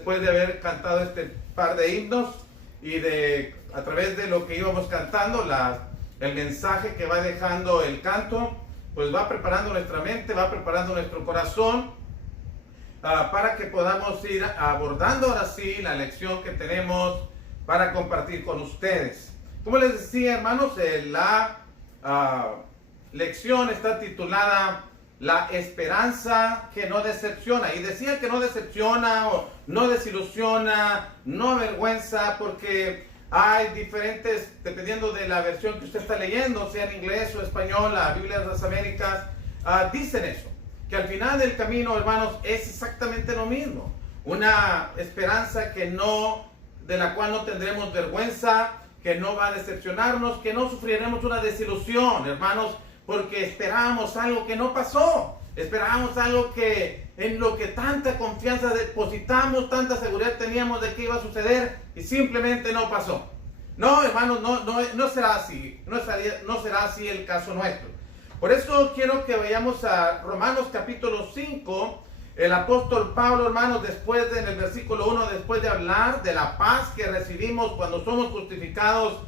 Después de haber cantado este par de himnos y a través de lo que íbamos cantando, el mensaje que va dejando el canto, pues va preparando nuestra mente, va preparando nuestro corazón para que podamos ir abordando ahora sí la lección que tenemos para compartir con ustedes. Como les decía, hermanos, la lección está titulada La esperanza que no decepciona. Y decía que no decepciona o no desilusiona, no avergüenza, porque hay diferentes, dependiendo de la versión que usted está leyendo, sea en inglés o español, la Biblia de las Américas, dicen eso, que al final del camino, hermanos, es exactamente lo mismo. Una esperanza de la cual no tendremos vergüenza, que no va a decepcionarnos, que no sufriremos una desilusión, hermanos, porque esperábamos algo que no pasó. Esperábamos algo en lo que tanta confianza depositamos, tanta seguridad teníamos de que iba a suceder y simplemente no pasó. No, hermanos, no será así. No será así el caso nuestro. Por eso quiero que vayamos a Romanos capítulo 5. El apóstol Pablo, hermanos, en el versículo 1, después de hablar de la paz que recibimos cuando somos justificados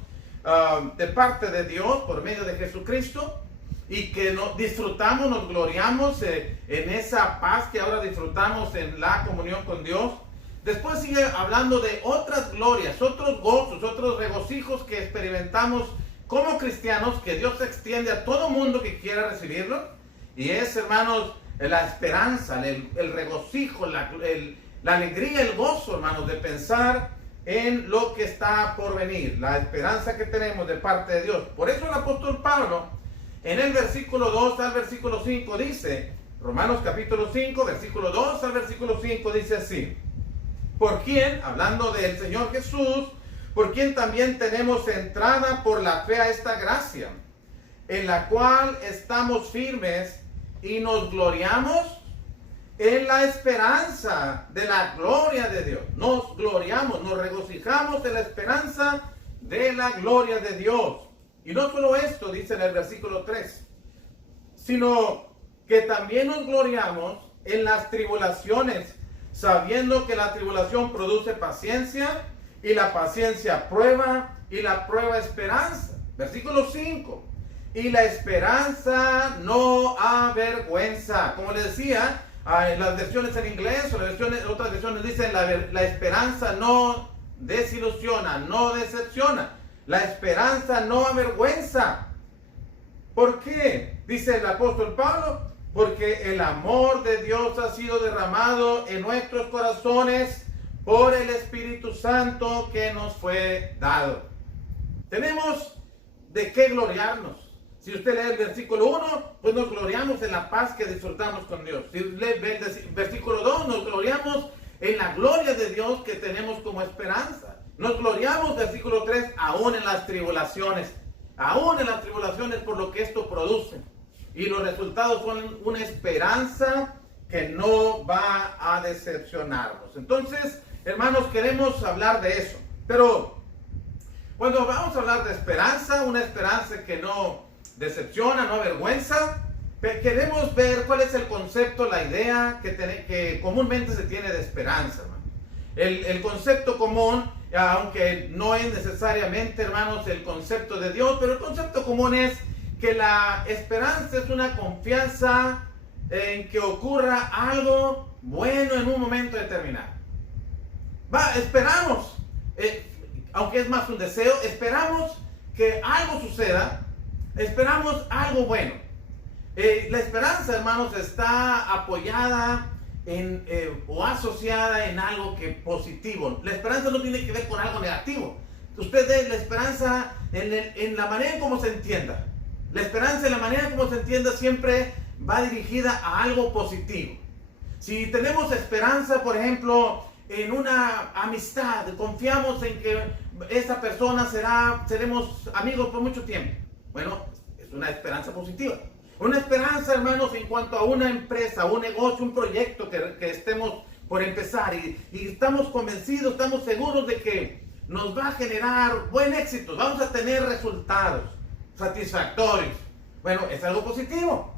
de parte de Dios por medio de Jesucristo, y que disfrutamos, nos gloriamos en esa paz que ahora disfrutamos en la comunión con Dios. Después sigue hablando de otras glorias, otros gozos, otros regocijos que experimentamos como cristianos, que Dios extiende a todo mundo que quiera recibirlo. Y es, hermanos, la esperanza, el regocijo, la alegría, el gozo, hermanos, de pensar en lo que está por venir, la esperanza que tenemos de parte de Dios. Por eso el apóstol Pablo, en el versículo 2 al versículo 5 dice, Romanos capítulo 5, versículo 2 al versículo 5 dice así: por quien, hablando del Señor Jesús, por quien también tenemos entrada por la fe a esta gracia, en la cual estamos firmes y nos gloriamos en la esperanza de la gloria de Dios. Nos gloriamos, nos regocijamos en la esperanza de la gloria de Dios. Y no solo esto, dice en el versículo 3, sino que también nos gloriamos en las tribulaciones, sabiendo que la tribulación produce paciencia, y la paciencia prueba, y la prueba esperanza. Versículo 5, y la esperanza no avergüenza. Como les decía, en las versiones en inglés o otras versiones dicen la esperanza no desilusiona, no decepciona. La esperanza no avergüenza. ¿Por qué? Dice el apóstol Pablo, porque el amor de Dios ha sido derramado en nuestros corazones por el Espíritu Santo que nos fue dado. Tenemos de qué gloriarnos. Si usted lee el versículo 1, pues nos gloriamos en la paz que disfrutamos con Dios. Si lee el versículo 2, nos gloriamos en la gloria de Dios que tenemos como esperanza. Nos gloriamos, versículo 3, aún en las tribulaciones por lo que esto produce. Y los resultados son una esperanza que no va a decepcionarnos. Entonces, hermanos, queremos hablar de eso. Pero cuando vamos a hablar de esperanza, una esperanza que no decepciona, no avergüenza, queremos ver cuál es el concepto, la idea que comúnmente se tiene de esperanza, hermano. El concepto común, aunque no es necesariamente, hermanos, el concepto de Dios, pero el concepto común es que la esperanza es una confianza en que ocurra algo bueno en un momento determinado. Esperamos, aunque es más un deseo, esperamos que algo suceda, esperamos algo bueno. La esperanza, hermanos, está apoyada o asociada en algo positivo. La esperanza no tiene que ver con algo negativo. Usted ve la esperanza en la manera en cómo se entienda. La esperanza en la manera en cómo se entienda siempre va dirigida a algo positivo. Si tenemos esperanza, por ejemplo, en una amistad, confiamos en que esa persona seremos amigos por mucho tiempo. Bueno, es una esperanza positiva. Una esperanza, hermanos, en cuanto a una empresa, un negocio, un proyecto que estemos por empezar y estamos convencidos, estamos seguros de que nos va a generar buen éxito, vamos a tener resultados satisfactorios. Bueno, es algo positivo.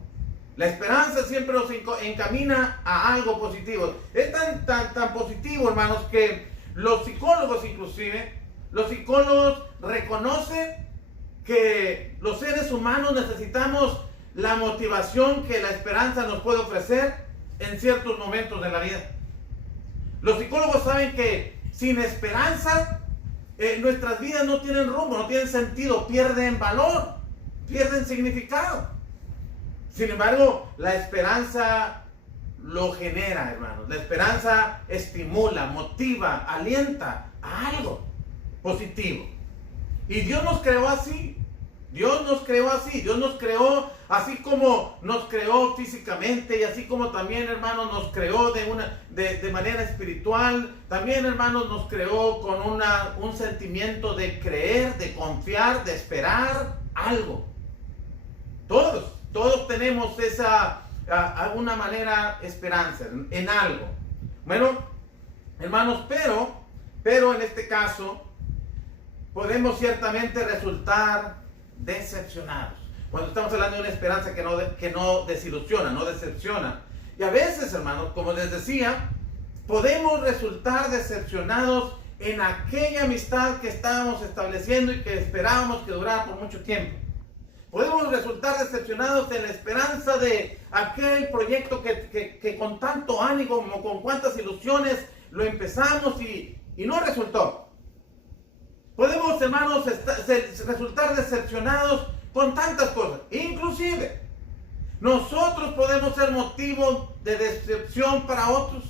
La esperanza siempre nos encamina a algo positivo. Es tan positivo, hermanos, que los psicólogos inclusive, los psicólogos reconocen que los seres humanos necesitamos la motivación que la esperanza nos puede ofrecer en ciertos momentos de la vida. Los psicólogos saben que sin esperanza nuestras vidas no tienen rumbo, no tienen sentido, pierden valor, pierden significado. Sin embargo, la esperanza lo genera, hermanos. La esperanza estimula, motiva, alienta a algo positivo. Y Dios nos creó así. Dios nos creó así. Dios nos creó así como nos creó físicamente, y así como también, hermanos, nos creó de manera espiritual. También, hermanos, nos creó con un sentimiento de creer, de confiar, de esperar algo. Todos tenemos alguna manera esperanza en algo. Bueno, hermanos, pero en este caso podemos ciertamente resultar decepcionados. Cuando estamos hablando de una esperanza que no desilusiona, no decepciona. Y a veces, hermanos, como les decía, podemos resultar decepcionados en aquella amistad que estábamos estableciendo y que esperábamos que durara por mucho tiempo. Podemos resultar decepcionados en la esperanza de aquel proyecto que con tanto ánimo, como con cuantas ilusiones lo empezamos y no resultó. Podemos, hermanos, resultar decepcionados con tantas cosas. Inclusive, nosotros podemos ser motivo de decepción para otros,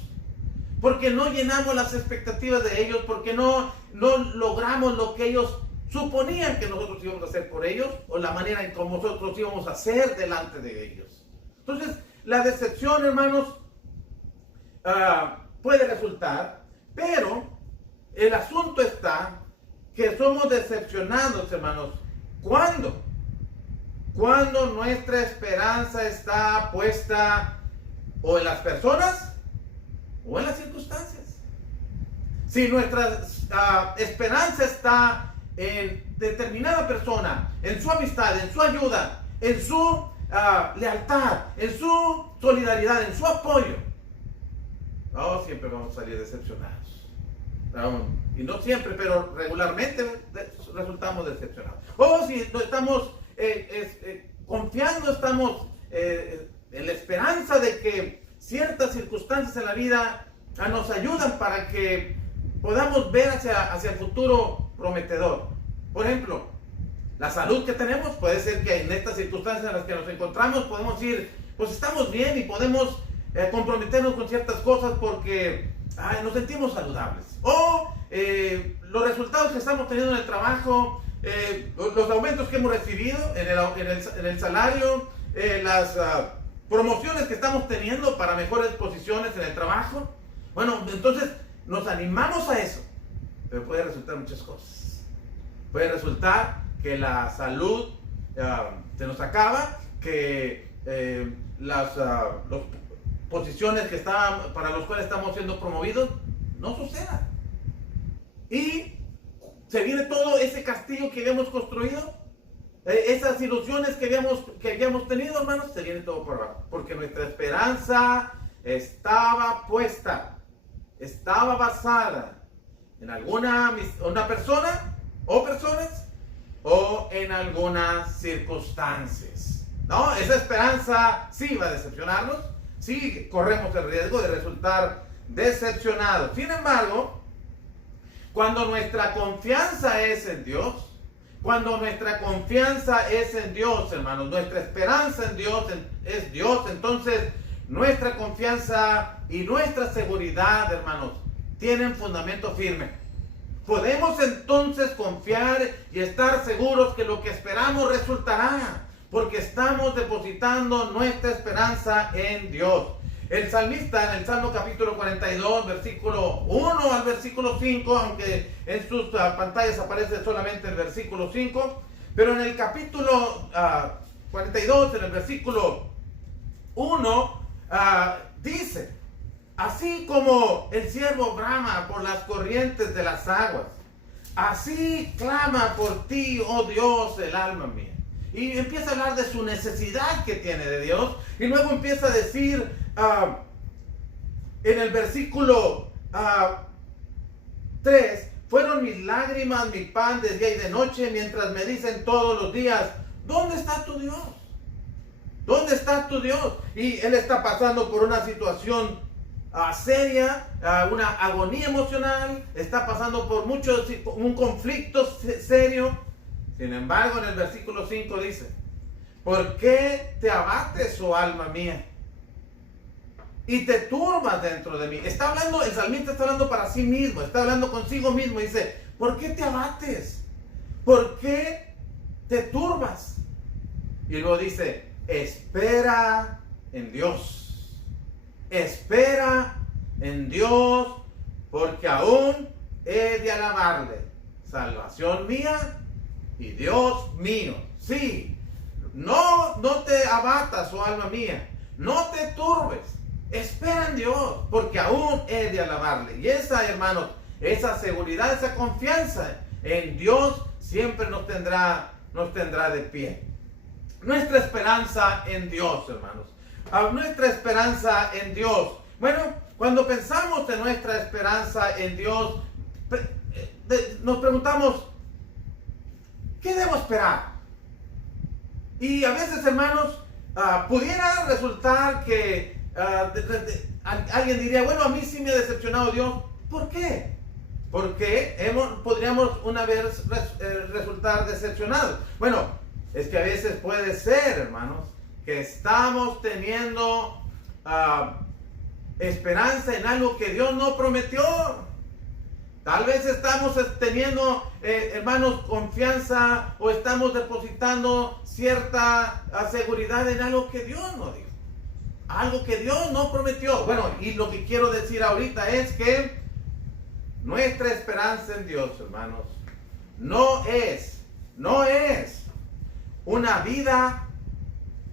porque no llenamos las expectativas de ellos, porque no logramos lo que ellos suponían que nosotros íbamos a hacer por ellos, o la manera en cómo nosotros íbamos a hacer delante de ellos. Entonces, la decepción, hermanos, puede resultar, pero el asunto está que somos decepcionados, hermanos. ¿Cuándo? Cuando nuestra esperanza está puesta o en las personas o en las circunstancias. Si nuestra esperanza está en determinada persona, en su amistad, en su ayuda, en su lealtad, en su solidaridad, en su apoyo, siempre vamos a salir decepcionados. Y no siempre, pero regularmente resultamos decepcionados. O si no estamos confiando, estamos en la esperanza de que ciertas circunstancias en la vida nos ayudan para que podamos ver hacia el futuro prometedor. Por ejemplo, la salud que tenemos, puede ser que en estas circunstancias en las que nos encontramos podemos ir, pues estamos bien y podemos comprometernos con ciertas cosas porque nos sentimos saludables. O los resultados que estamos teniendo en el trabajo, los aumentos que hemos recibido en el salario, las promociones que estamos teniendo para mejores posiciones en el trabajo. Bueno, entonces nos animamos a eso, pero puede resultar muchas cosas. Puede resultar que la salud se nos acaba, que las posiciones para las cuales estamos siendo promovidos no sucedan. Y se viene todo ese castillo que habíamos construido, esas ilusiones que habíamos tenido, hermanos, se viene todo por abajo. Porque nuestra esperanza estaba puesta, estaba basada en una persona o personas o en algunas circunstancias. ¿No? Esa esperanza sí va a decepcionarnos, sí corremos el riesgo de resultar decepcionados. Sin embargo, cuando nuestra confianza es en Dios, hermanos, nuestra esperanza en Dios es Dios, entonces nuestra confianza y nuestra seguridad, hermanos, tienen fundamento firme. Podemos entonces confiar y estar seguros que lo que esperamos resultará, porque estamos depositando nuestra esperanza en Dios. El salmista en el Salmo capítulo 42, versículo 1 al versículo 5, aunque en sus pantallas aparece solamente el versículo 5, pero en el capítulo 42, en el versículo 1, dice: así como el ciervo brama por las corrientes de las aguas, así clama por ti, oh Dios, el alma mía. y empieza a hablar de su necesidad que tiene de Dios. Y luego empieza a decir en el versículo 3, fueron mis lágrimas, mi pan de día y de noche, mientras me dicen todos los días, ¿dónde está tu Dios? ¿Dónde está tu Dios? Y él está pasando por una situación seria, una agonía emocional, está pasando por un conflicto serio. Sin embargo, en el versículo 5 dice, ¿por qué te abates, oh alma mía? Y te turbas dentro de mí. Está hablando, el salmista está hablando para sí mismo, está hablando consigo mismo. Dice, ¿por qué te abates? ¿Por qué te turbas? Y luego dice, espera en Dios. Espera en Dios, porque aún he de alabarle. Salvación mía y Dios mío. Sí, no te abatas, oh alma mía. No te turbes. Espera en Dios, porque aún he de alabarle. Y esa, hermanos, esa seguridad, esa confianza en Dios siempre nos tendrá de pie. Nuestra esperanza en Dios, hermanos. Nuestra esperanza en Dios. Bueno, cuando pensamos en nuestra esperanza en Dios, nos preguntamos, ¿qué debo esperar? Y a veces, hermanos, pudiera resultar que alguien diría, bueno, a mí sí me ha decepcionado Dios. ¿Por qué? Porque podríamos una vez resultar decepcionados. Bueno, es que a veces puede ser, hermanos, que estamos teniendo esperanza en algo que Dios no prometió. Tal vez estamos teniendo, hermanos, confianza o estamos depositando cierta seguridad en algo que Dios no dijo. Algo que Dios no prometió. Bueno, y lo que quiero decir ahorita es que nuestra esperanza en Dios, hermanos, no es una vida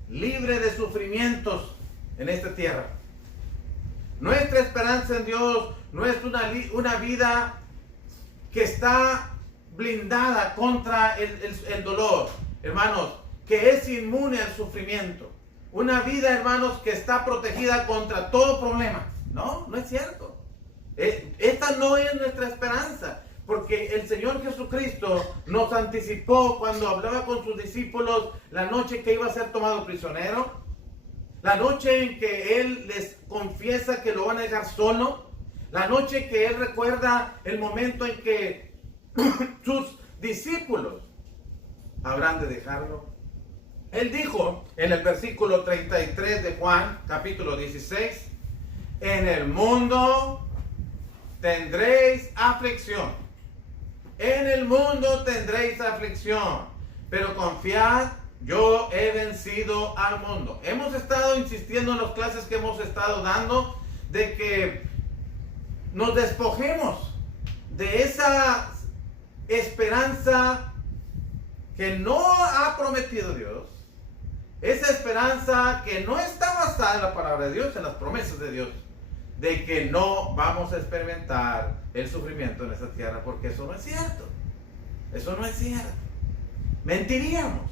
libre de sufrimientos en esta tierra. Nuestra esperanza en Dios no es una vida que está blindada contra el dolor, hermanos, que es inmune al sufrimiento. Una vida, hermanos, que está protegida contra todo problema. No es cierto. Esta no es nuestra esperanza. Porque el Señor Jesucristo nos anticipó cuando hablaba con sus discípulos la noche que iba a ser tomado prisionero. La noche en que Él les confiesa que lo van a dejar solo. La noche que Él recuerda el momento en que sus discípulos habrán de dejarlo. Él dijo en el versículo 33 de Juan, capítulo 16, en el mundo tendréis aflicción. En el mundo tendréis aflicción, pero confiad, yo he vencido al mundo. Hemos estado insistiendo en las clases que hemos estado dando de que nos despojemos de esa esperanza que no ha prometido Dios. Esa esperanza que no está basada en la palabra de Dios, en las promesas de Dios, de que no vamos a experimentar el sufrimiento en esta tierra, porque eso no es cierto. Eso no es cierto. Mentiríamos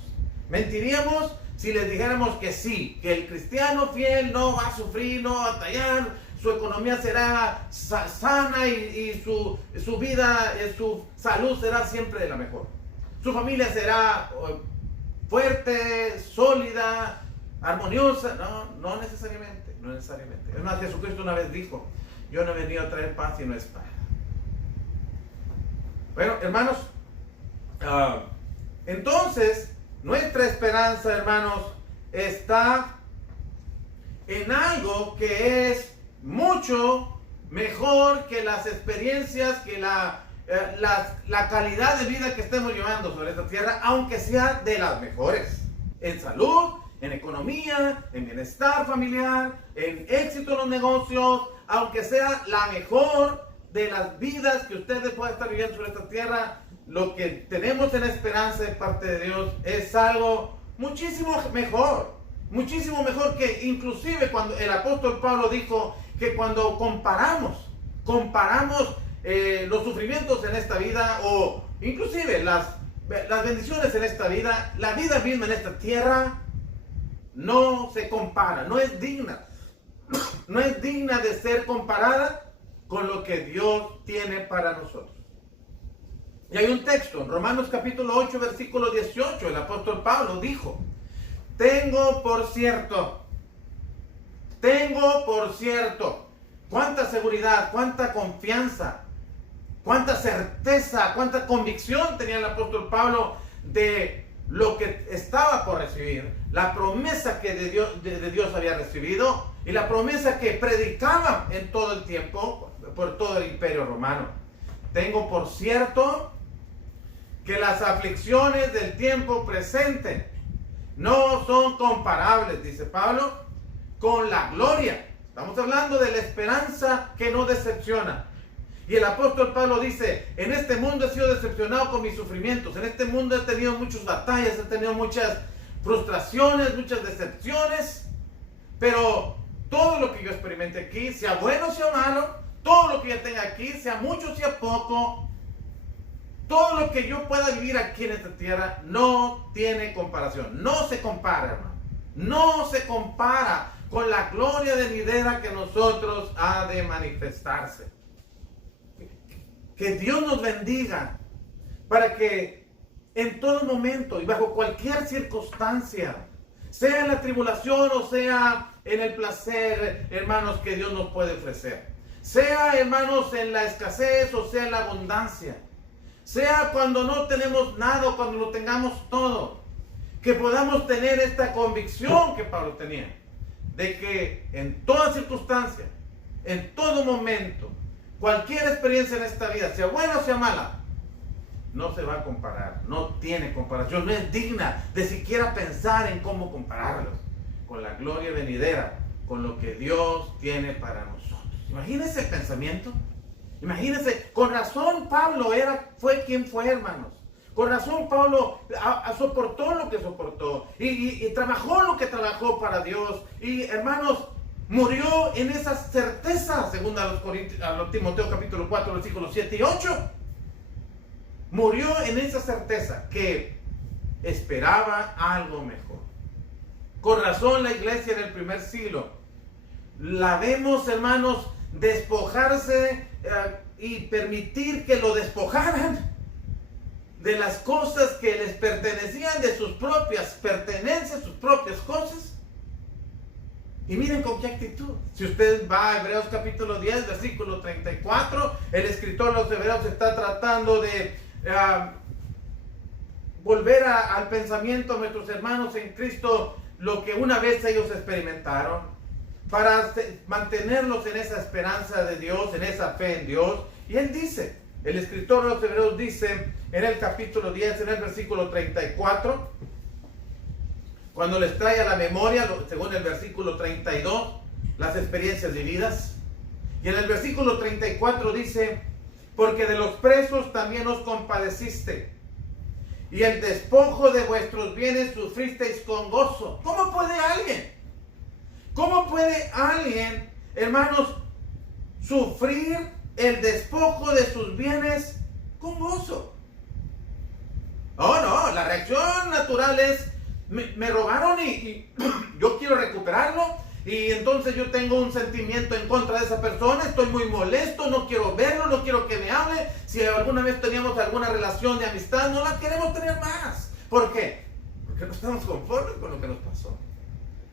si les dijéramos que sí, que el cristiano fiel no va a sufrir, no va a batallar, su economía será sana y su vida, su salud será siempre la mejor. Su familia será fuerte, sólida, armoniosa. No necesariamente, no necesariamente. Es más, Jesucristo una vez dijo, yo no he venido a traer paz sino espada. Bueno, hermanos, entonces, nuestra esperanza, hermanos, está en algo que es mucho mejor que las experiencias, que la calidad de vida que estemos llevando sobre esta tierra, aunque sea de las mejores. En salud, en economía, en bienestar familiar, en éxito en los negocios, aunque sea la mejor de las vidas que ustedes puedan estar viviendo sobre esta tierra, lo que tenemos en esperanza de parte de Dios es algo muchísimo mejor que inclusive cuando el apóstol Pablo dijo que cuando comparamos los sufrimientos en esta vida o inclusive las bendiciones en esta vida, la vida misma en esta tierra, no se compara, no es digna. No es digna de ser comparada con lo que Dios tiene para nosotros. Y hay un texto, en Romanos capítulo 8, versículo 18, el apóstol Pablo dijo, tengo por cierto, cuánta seguridad, cuánta confianza, cuánta certeza, cuánta convicción tenía el apóstol Pablo de lo que estaba por recibir, la promesa que de Dios había recibido y la promesa que predicaba en todo el tiempo por todo el imperio romano. Tengo por cierto que las aflicciones del tiempo presente no son comparables, dice Pablo, con la gloria. Estamos hablando de la esperanza que no decepciona. Y el apóstol Pablo dice, en este mundo he sido decepcionado con mis sufrimientos, en este mundo he tenido muchas batallas, he tenido muchas frustraciones, muchas decepciones, pero todo lo que yo experimente aquí, sea bueno, sea malo, todo lo que yo tenga aquí, sea mucho, sea poco, todo lo que yo pueda vivir aquí en esta tierra, no tiene comparación, no se compara, hermano, no se compara con la gloria venidera que nosotros ha de manifestarse. Que Dios nos bendiga para que en todo momento y bajo cualquier circunstancia, sea en la tribulación o sea en el placer, hermanos, que Dios nos puede ofrecer, sea, hermanos, en la escasez o sea en la abundancia, sea cuando no tenemos nada o cuando lo tengamos todo, que podamos tener esta convicción que Pablo tenía, de que en toda circunstancia, en todo momento, cualquier experiencia en esta vida, sea buena o sea mala, no se va a comparar, no tiene comparación, no es digna de siquiera pensar en cómo compararlos con la gloria venidera, con lo que Dios tiene para nosotros. Imagínense el pensamiento, imagínense, con razón Pablo fue quien fue, hermanos. Con razón Pablo soportó lo que soportó y trabajó lo que trabajó para Dios. Y hermanos, murió en esa certeza, según a Timoteo capítulo 4, versículos 7 y 8. Murió en esa certeza que esperaba algo mejor. Con razón la iglesia en el primer siglo, la vemos, hermanos, despojarse y permitir que lo despojaran de las cosas que les pertenecían, de sus propias pertenencias, sus propias cosas. Y miren con qué actitud. Si usted va a Hebreos capítulo 10, versículo 34, el escritor de los Hebreos está tratando de volver al pensamiento de nuestros hermanos en Cristo, lo que una vez ellos experimentaron, para mantenerlos en esa esperanza de Dios, en esa fe en Dios. Y él dice, el escritor de los Hebreos dice en el capítulo 10, en el versículo 34, cuando les trae a la memoria, según el versículo 32, las experiencias vividas. Y en el versículo 34 dice, porque de los presos también os compadeciste, y el despojo de vuestros bienes sufristeis con gozo. ¿Cómo puede alguien, hermanos, sufrir el despojo de sus bienes con gozo? Oh, no, la reacción natural es, me robaron y yo quiero recuperarlo, y entonces yo tengo un sentimiento en contra de esa persona, estoy muy molesto, no quiero verlo, no quiero que me hable. Si alguna vez teníamos alguna relación de amistad, no la queremos tener más. ¿Por qué? Porque no estamos conformes con lo que nos pasó.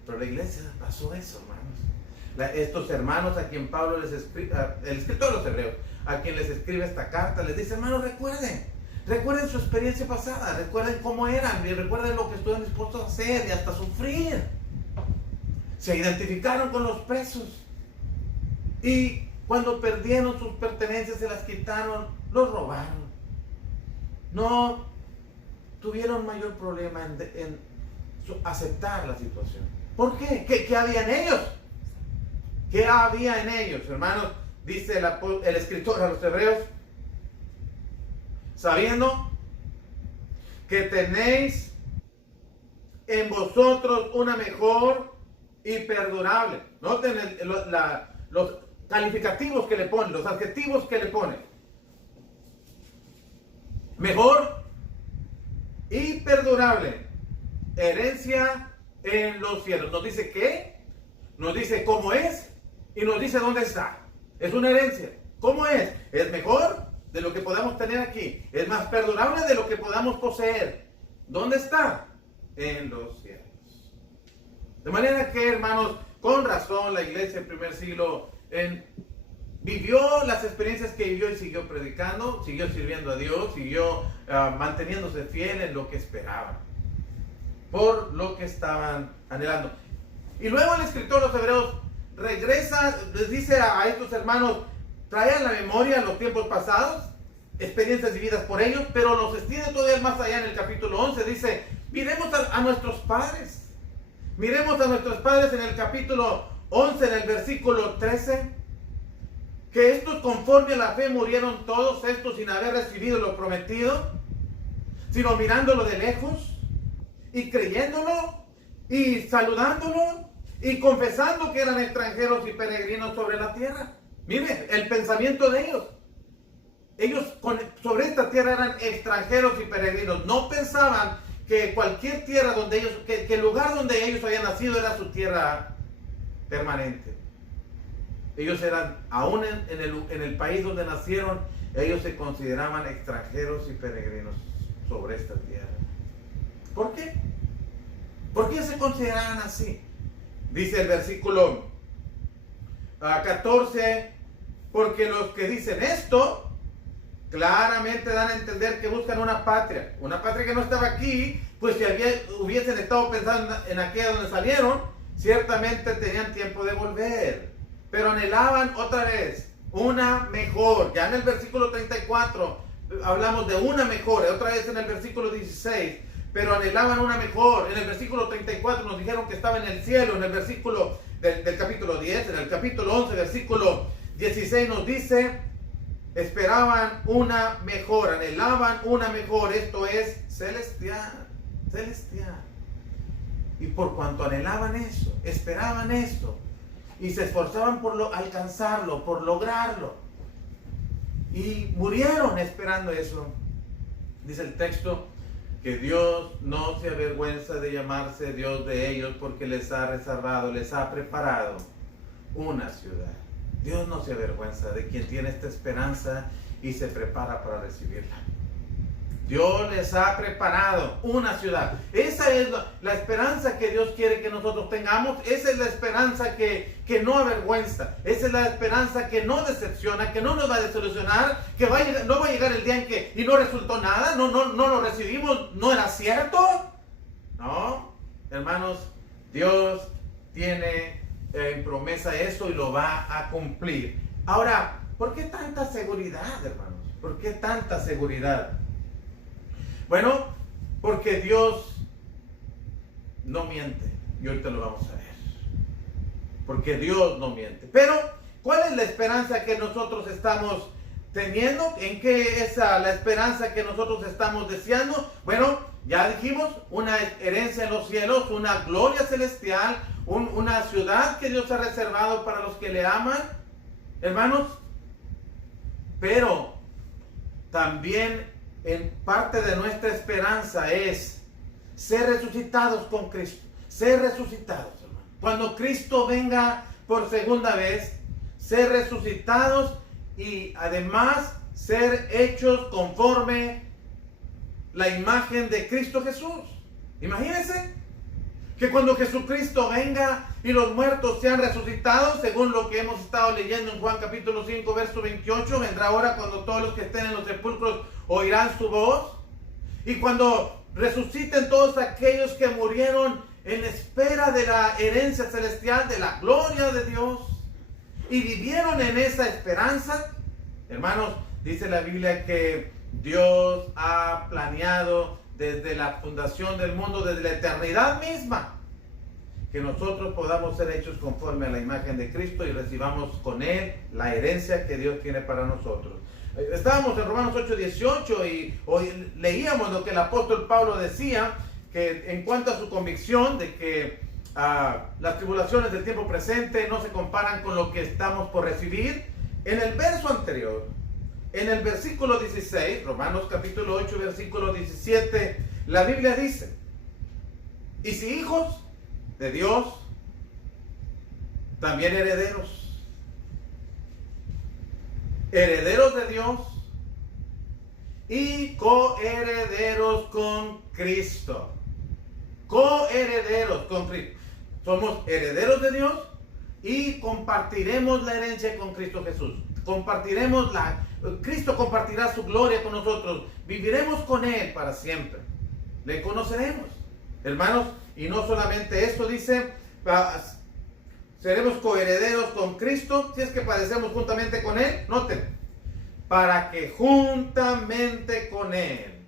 Pero la iglesia pasó eso, hermanos. Estos hermanos a quien Pablo les escribe, el escritor de los Hebreos, a quien les escribe esta carta, les dice, hermanos, recuerden su experiencia pasada, recuerden cómo eran, y recuerden lo que estuvieron dispuestos a hacer y hasta sufrir. Se identificaron con los presos, y cuando perdieron sus pertenencias, se las quitaron, los robaron. No tuvieron mayor problema en aceptar la situación. ¿Por qué? ¿Qué había en ellos? ¿Qué había en ellos, hermanos? Dice el escritor a los Hebreos, sabiendo que tenéis en vosotros una mejor y perdurable. Noten los calificativos que le ponen, los adjetivos que le ponen. Mejor y perdurable herencia en los cielos. Nos dice qué, nos dice cómo es y nos dice dónde está. Es una herencia. ¿Cómo es? Es mejor de lo que podamos tener aquí. Es más perdurable de lo que podamos poseer. ¿Dónde está? En los cielos. De manera que, hermanos, con razón la iglesia del primer siglo vivió las experiencias que vivió y siguió predicando, siguió sirviendo a Dios, siguió manteniéndose fiel en lo que esperaban, por lo que estaban anhelando. Y luego el escritor de los Hebreos regresa, les dice a estos hermanos, trae a la memoria los tiempos pasados, experiencias vividas por ellos, pero los extiende todavía más allá en el capítulo 11, dice, miremos a nuestros padres. Miremos a nuestros padres en el capítulo 11, en el versículo 13, que estos conforme a la fe murieron todos estos sin haber recibido lo prometido, sino mirándolo de lejos y creyéndolo y saludándolo y confesando que eran extranjeros y peregrinos sobre la tierra. Mire, el pensamiento de ellos. Ellos sobre esta tierra eran extranjeros y peregrinos. No pensaban que cualquier tierra donde ellos, que el lugar donde ellos habían nacido era su tierra permanente. Ellos eran, aún en el país donde nacieron, ellos se consideraban extranjeros y peregrinos sobre esta tierra. ¿Por qué? ¿Por qué se consideraban así? Dice el versículo 14, porque los que dicen esto, claramente dan a entender que buscan una patria que no estaba aquí, pues si hubiesen estado pensando en aquella donde salieron, ciertamente tenían tiempo de volver, pero anhelaban otra vez una mejor. Ya en el versículo 34 hablamos de una mejor, otra vez en el versículo 16, pero anhelaban una mejor. En el versículo 34 nos dijeron que estaba en el cielo. En el versículo del capítulo 10, en el capítulo 11, versículo 16 nos dice, esperaban una mejor, anhelaban una mejor, esto es celestial, celestial. Y por cuanto anhelaban eso, esperaban esto, y se esforzaban por alcanzarlo, por lograrlo, y murieron esperando eso, dice el texto, que Dios no se avergüenza de llamarse Dios de ellos, porque les ha reservado, les ha preparado una ciudad. Dios no se avergüenza de quien tiene esta esperanza y se prepara para recibirla. Dios les ha preparado una ciudad. Esa es la esperanza que Dios quiere que nosotros tengamos. Esa es la esperanza que no avergüenza. Esa es la esperanza que no decepciona, que no nos va a desilusionar, que no va a llegar el día en que y no resultó nada, no lo recibimos, no era cierto. No, hermanos, Dios tiene en promesa eso y lo va a cumplir. Ahora, ¿por qué tanta seguridad, hermanos? ¿Por qué tanta seguridad? Bueno, porque Dios no miente. Y ahorita lo vamos a ver. Porque Dios no miente. Pero, ¿cuál es la esperanza que nosotros estamos teniendo? ¿En qué es la esperanza que nosotros estamos deseando? Bueno, ya dijimos, una herencia en los cielos, una gloria celestial, una ciudad que Dios ha reservado para los que le aman, hermanos. Pero también en parte de nuestra esperanza es ser resucitados con Cristo. Ser resucitados, hermano. Cuando Cristo venga por segunda vez, ser resucitados y además ser hechos conforme la imagen de Cristo Jesús. Imagínense que cuando Jesucristo venga y los muertos sean resucitados, según lo que hemos estado leyendo en Juan capítulo 5, verso 28, vendrá hora cuando todos los que estén en los sepulcros oirán su voz. Y cuando resuciten todos aquellos que murieron en espera de la herencia celestial, de la gloria de Dios, y vivieron en esa esperanza, hermanos, dice la Biblia que Dios ha planeado desde la fundación del mundo, desde la eternidad misma, que nosotros podamos ser hechos conforme a la imagen de Cristo y recibamos con Él la herencia que Dios tiene para nosotros. Estábamos en Romanos 8:18 y hoy leíamos lo que el apóstol Pablo decía, que en cuanto a su convicción de que las tribulaciones del tiempo presente no se comparan con lo que estamos por recibir. En el verso anterior, en el versículo 16, Romanos capítulo 8, versículo 17, la Biblia dice, y si hijos de Dios, también herederos. Herederos de Dios y coherederos con Cristo. Coherederos con Cristo. Somos herederos de Dios y compartiremos la herencia con Cristo Jesús. Cristo compartirá su gloria con nosotros. Viviremos con Él para siempre. Le conoceremos. Hermanos, y no solamente esto, dice, seremos coherederos con Cristo, si es que padecemos juntamente con Él. Noten, para que juntamente con Él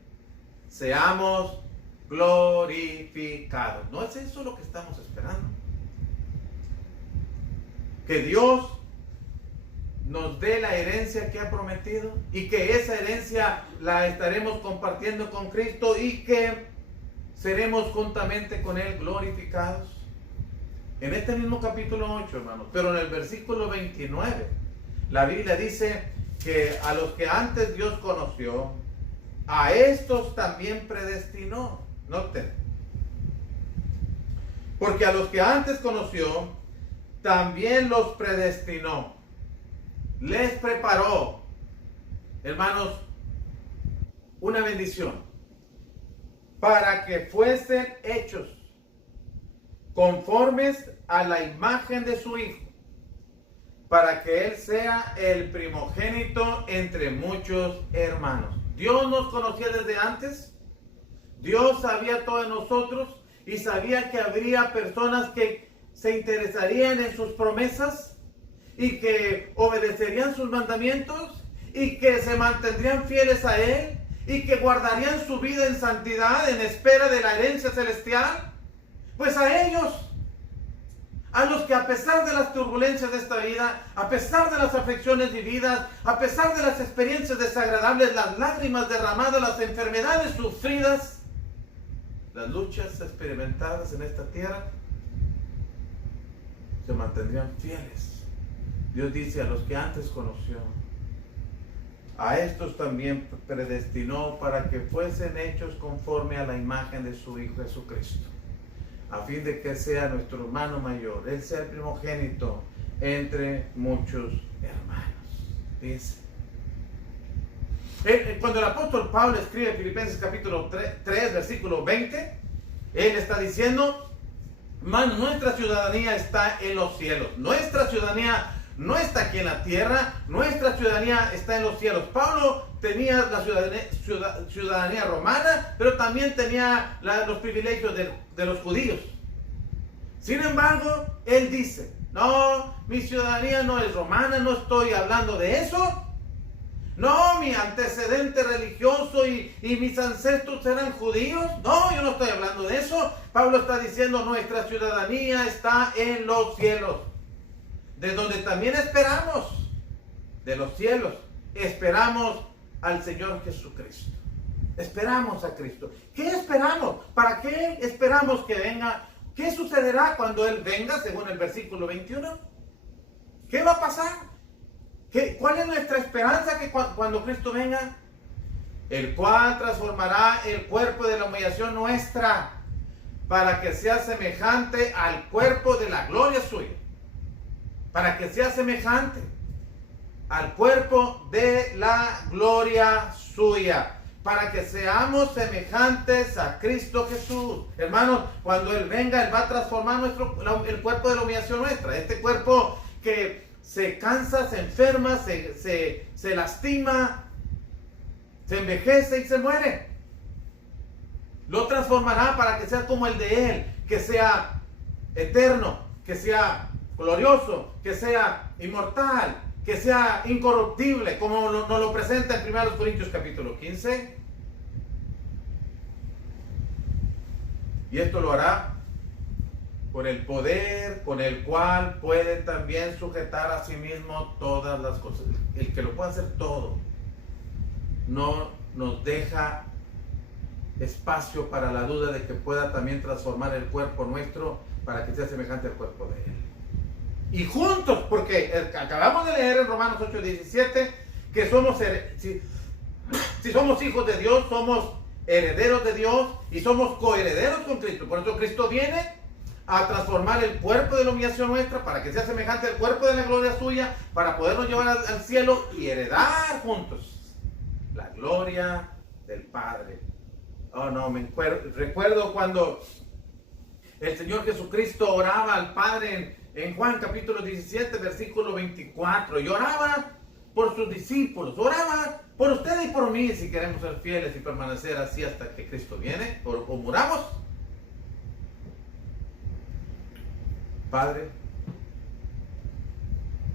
seamos glorificados. ¿No es eso lo que estamos esperando? Que Dios nos dé la herencia que ha prometido y que esa herencia la estaremos compartiendo con Cristo y que seremos juntamente con Él glorificados. En este mismo capítulo 8, hermanos, pero en el versículo 29, la Biblia dice que a los que antes Dios conoció, a estos también predestinó. Noten. Porque a los que antes conoció, también los predestinó. Les preparó, hermanos, una bendición para que fuesen hechos conformes a la imagen de su Hijo, para que Él sea el primogénito entre muchos hermanos. Dios nos conocía desde antes. Dios sabía todo de nosotros y sabía que habría personas que se interesarían en sus promesas y que obedecerían sus mandamientos y que se mantendrían fieles a Él y que guardarían su vida en santidad en espera de la herencia celestial. Pues a ellos, a los que a pesar de las turbulencias de esta vida, a pesar de las aflicciones vividas, a pesar de las experiencias desagradables, las lágrimas derramadas, las enfermedades sufridas, las luchas experimentadas en esta tierra, se mantendrían fieles. Dios dice, a los que antes conoció, a estos también predestinó para que fuesen hechos conforme a la imagen de su Hijo Jesucristo, a fin de que sea nuestro hermano mayor, Él sea el primogénito entre muchos hermanos. Dice. Cuando el apóstol Pablo escribe Filipenses capítulo 3, versículo 20, él está diciendo, hermano, nuestra ciudadanía está en los cielos. Nuestra ciudadanía no está aquí en la tierra, nuestra ciudadanía está en los cielos. Pablo tenía la ciudadanía romana, pero también tenía los privilegios de los judíos. Sin embargo, él dice, no, mi ciudadanía no es romana, no estoy hablando de eso. No, mi antecedente religioso y mis ancestros eran judíos. No, yo no estoy hablando de eso. Pablo está diciendo, nuestra ciudadanía está en los cielos, de donde también esperamos, de los cielos, esperamos al Señor Jesucristo. Esperamos a Cristo. ¿Qué esperamos? ¿Para qué esperamos que venga? ¿Qué sucederá cuando Él venga, según el versículo 21? ¿Qué va a pasar? ¿Cuál es nuestra esperanza que cuando Cristo venga? El cual transformará el cuerpo de la humillación nuestra para que sea semejante al cuerpo de la gloria suya. Para que sea semejante al cuerpo de la gloria suya. Para que seamos semejantes a Cristo Jesús. Hermanos, cuando Él venga, Él va a transformar el cuerpo de la humillación nuestra. Este cuerpo que se cansa, se enferma, se lastima, se envejece y se muere. Lo transformará para que sea como el de Él, que sea eterno, que sea glorioso, que sea inmortal, que sea incorruptible, como nos lo presenta en 1 Corintios capítulo 15. Y esto lo hará por el poder con el cual puede también sujetar a sí mismo todas las cosas. El que lo puede hacer todo, no nos deja espacio para la duda de que pueda también transformar el cuerpo nuestro para que sea semejante al cuerpo de Él. Y juntos, porque acabamos de leer en Romanos 8:17 que somos, si somos hijos de Dios, somos herederos de Dios y somos coherederos con Cristo. Por eso Cristo viene a transformar el cuerpo de la humillación nuestra para que sea semejante al cuerpo de la gloria suya, para podernos llevar al cielo y heredar juntos la gloria del Padre. Oh no, recuerdo cuando el Señor Jesucristo oraba al Padre en Juan capítulo 17, versículo 24. Y oraba por sus discípulos, oraba por ustedes y por mí, si queremos ser fieles y permanecer así hasta que Cristo viene, o muramos. Padre,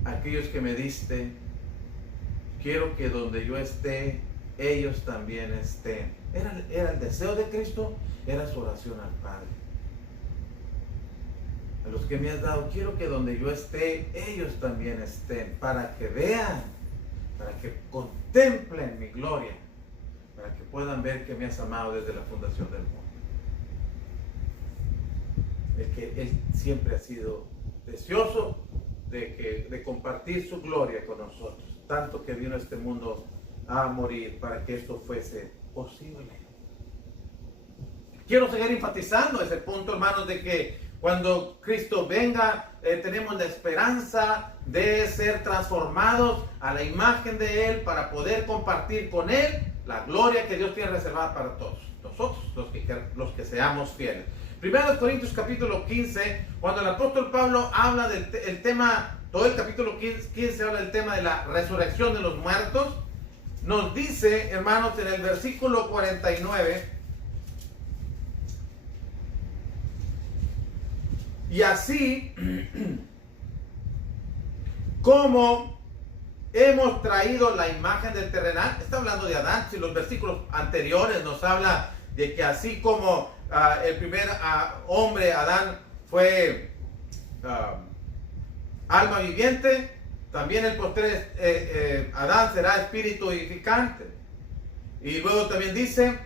aquellos que me diste, quiero que donde yo esté, ellos también estén. Era el deseo de Cristo, era su oración al Padre. A los que me has dado, quiero que donde yo esté, ellos también estén, para que vean, para que contemplen mi gloria, para que puedan ver que me has amado desde la fundación del mundo. Es que Él siempre ha sido deseoso de compartir su gloria con nosotros, tanto que vino a este mundo a morir para que esto fuese posible. Quiero seguir enfatizando ese punto, hermanos, de que cuando Cristo venga, tenemos la esperanza de ser transformados a la imagen de Él para poder compartir con Él la gloria que Dios tiene reservada para todos nosotros, los que seamos fieles. 1 Corintios capítulo 15, cuando el apóstol Pablo habla del tema, todo el capítulo 15 habla del tema de la resurrección de los muertos, nos dice, hermanos, en el versículo 49, y así como hemos traído la imagen del terrenal, está hablando de Adán, si los versículos anteriores nos habla de que así como el primer hombre, Adán, fue alma viviente, también el posterior Adán será espíritu vivificante. Y luego también dice,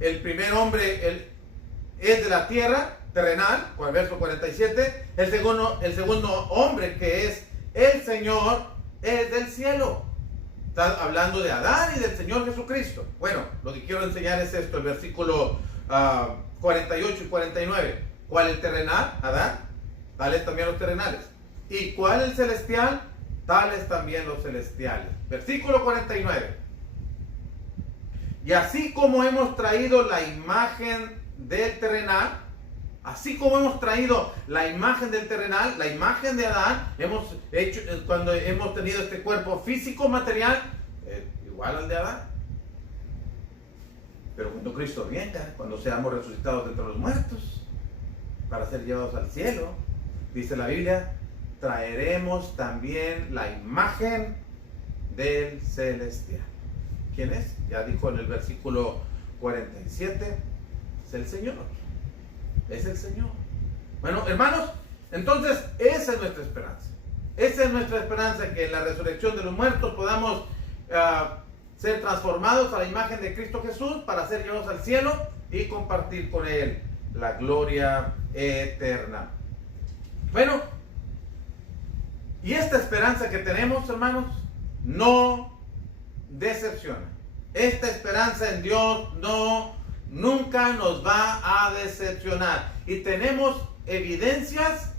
el primer hombre es de la tierra, terrenal, con el verso 47, el segundo hombre, que es el Señor, es del cielo. Está hablando de Adán y del Señor Jesucristo. Bueno, lo que quiero enseñar es esto, el versículo 48 y 49. ¿Cuál el terrenal? Adán. Tales también los terrenales. ¿Y cuál el celestial? Tales también los celestiales. Versículo 49. Y así como hemos traído la imagen del terrenal, así como hemos traído la imagen del terrenal, la imagen de Adán, hemos hecho, cuando hemos tenido este cuerpo físico, material, igual al de Adán. Pero cuando Cristo venga, cuando seamos resucitados de entre los muertos, para ser llevados al cielo, dice la Biblia, traeremos también la imagen del celestial. ¿Quién es? Ya dijo en el versículo 47, es el Señor. Es el Señor. Bueno, hermanos, entonces esa es nuestra esperanza. Esa es nuestra esperanza, que en la resurrección de los muertos podamos ser transformados a la imagen de Cristo Jesús para ser llevados al cielo y compartir con Él la gloria eterna. Bueno, y esta esperanza que tenemos, hermanos, no decepciona. Esta esperanza en Dios nunca nos va a decepcionar. Y tenemos evidencias,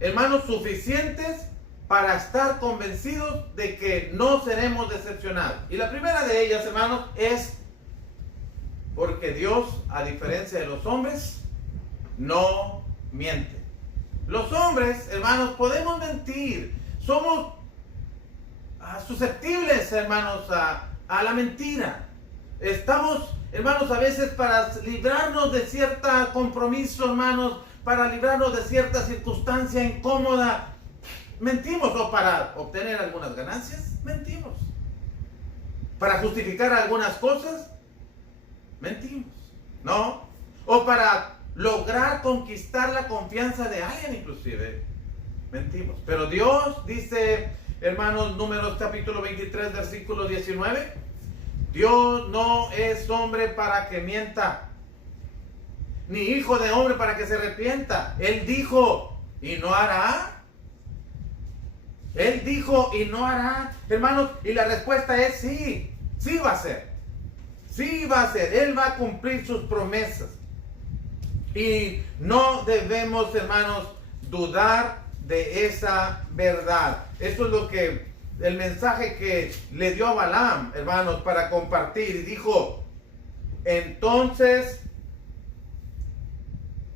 hermanos, suficientes para estar convencidos de que no seremos decepcionados. Y la primera de ellas, hermanos, es porque Dios, a diferencia de los hombres, no miente. Los hombres, hermanos, podemos mentir. Somos susceptibles, hermanos, a la mentira. Estamos, hermanos, a veces para librarnos de cierto compromiso, hermanos, para librarnos de cierta circunstancia incómoda, mentimos. O para obtener algunas ganancias, mentimos. Para justificar algunas cosas, mentimos, ¿no? O para lograr conquistar la confianza de alguien, inclusive, mentimos. Pero Dios dice, hermanos, Números capítulo 23, versículo 19, Dios no es hombre para que mienta, ni hijo de hombre para que se arrepienta. Él dijo y no hará. Él dijo y no hará, hermanos, y la respuesta es sí, sí va a ser. Sí va a hacer, Él va a cumplir sus promesas. Y no debemos, hermanos, dudar de esa verdad. Eso es lo que el mensaje que le dio a Balaam, hermanos, para compartir. Y dijo, entonces,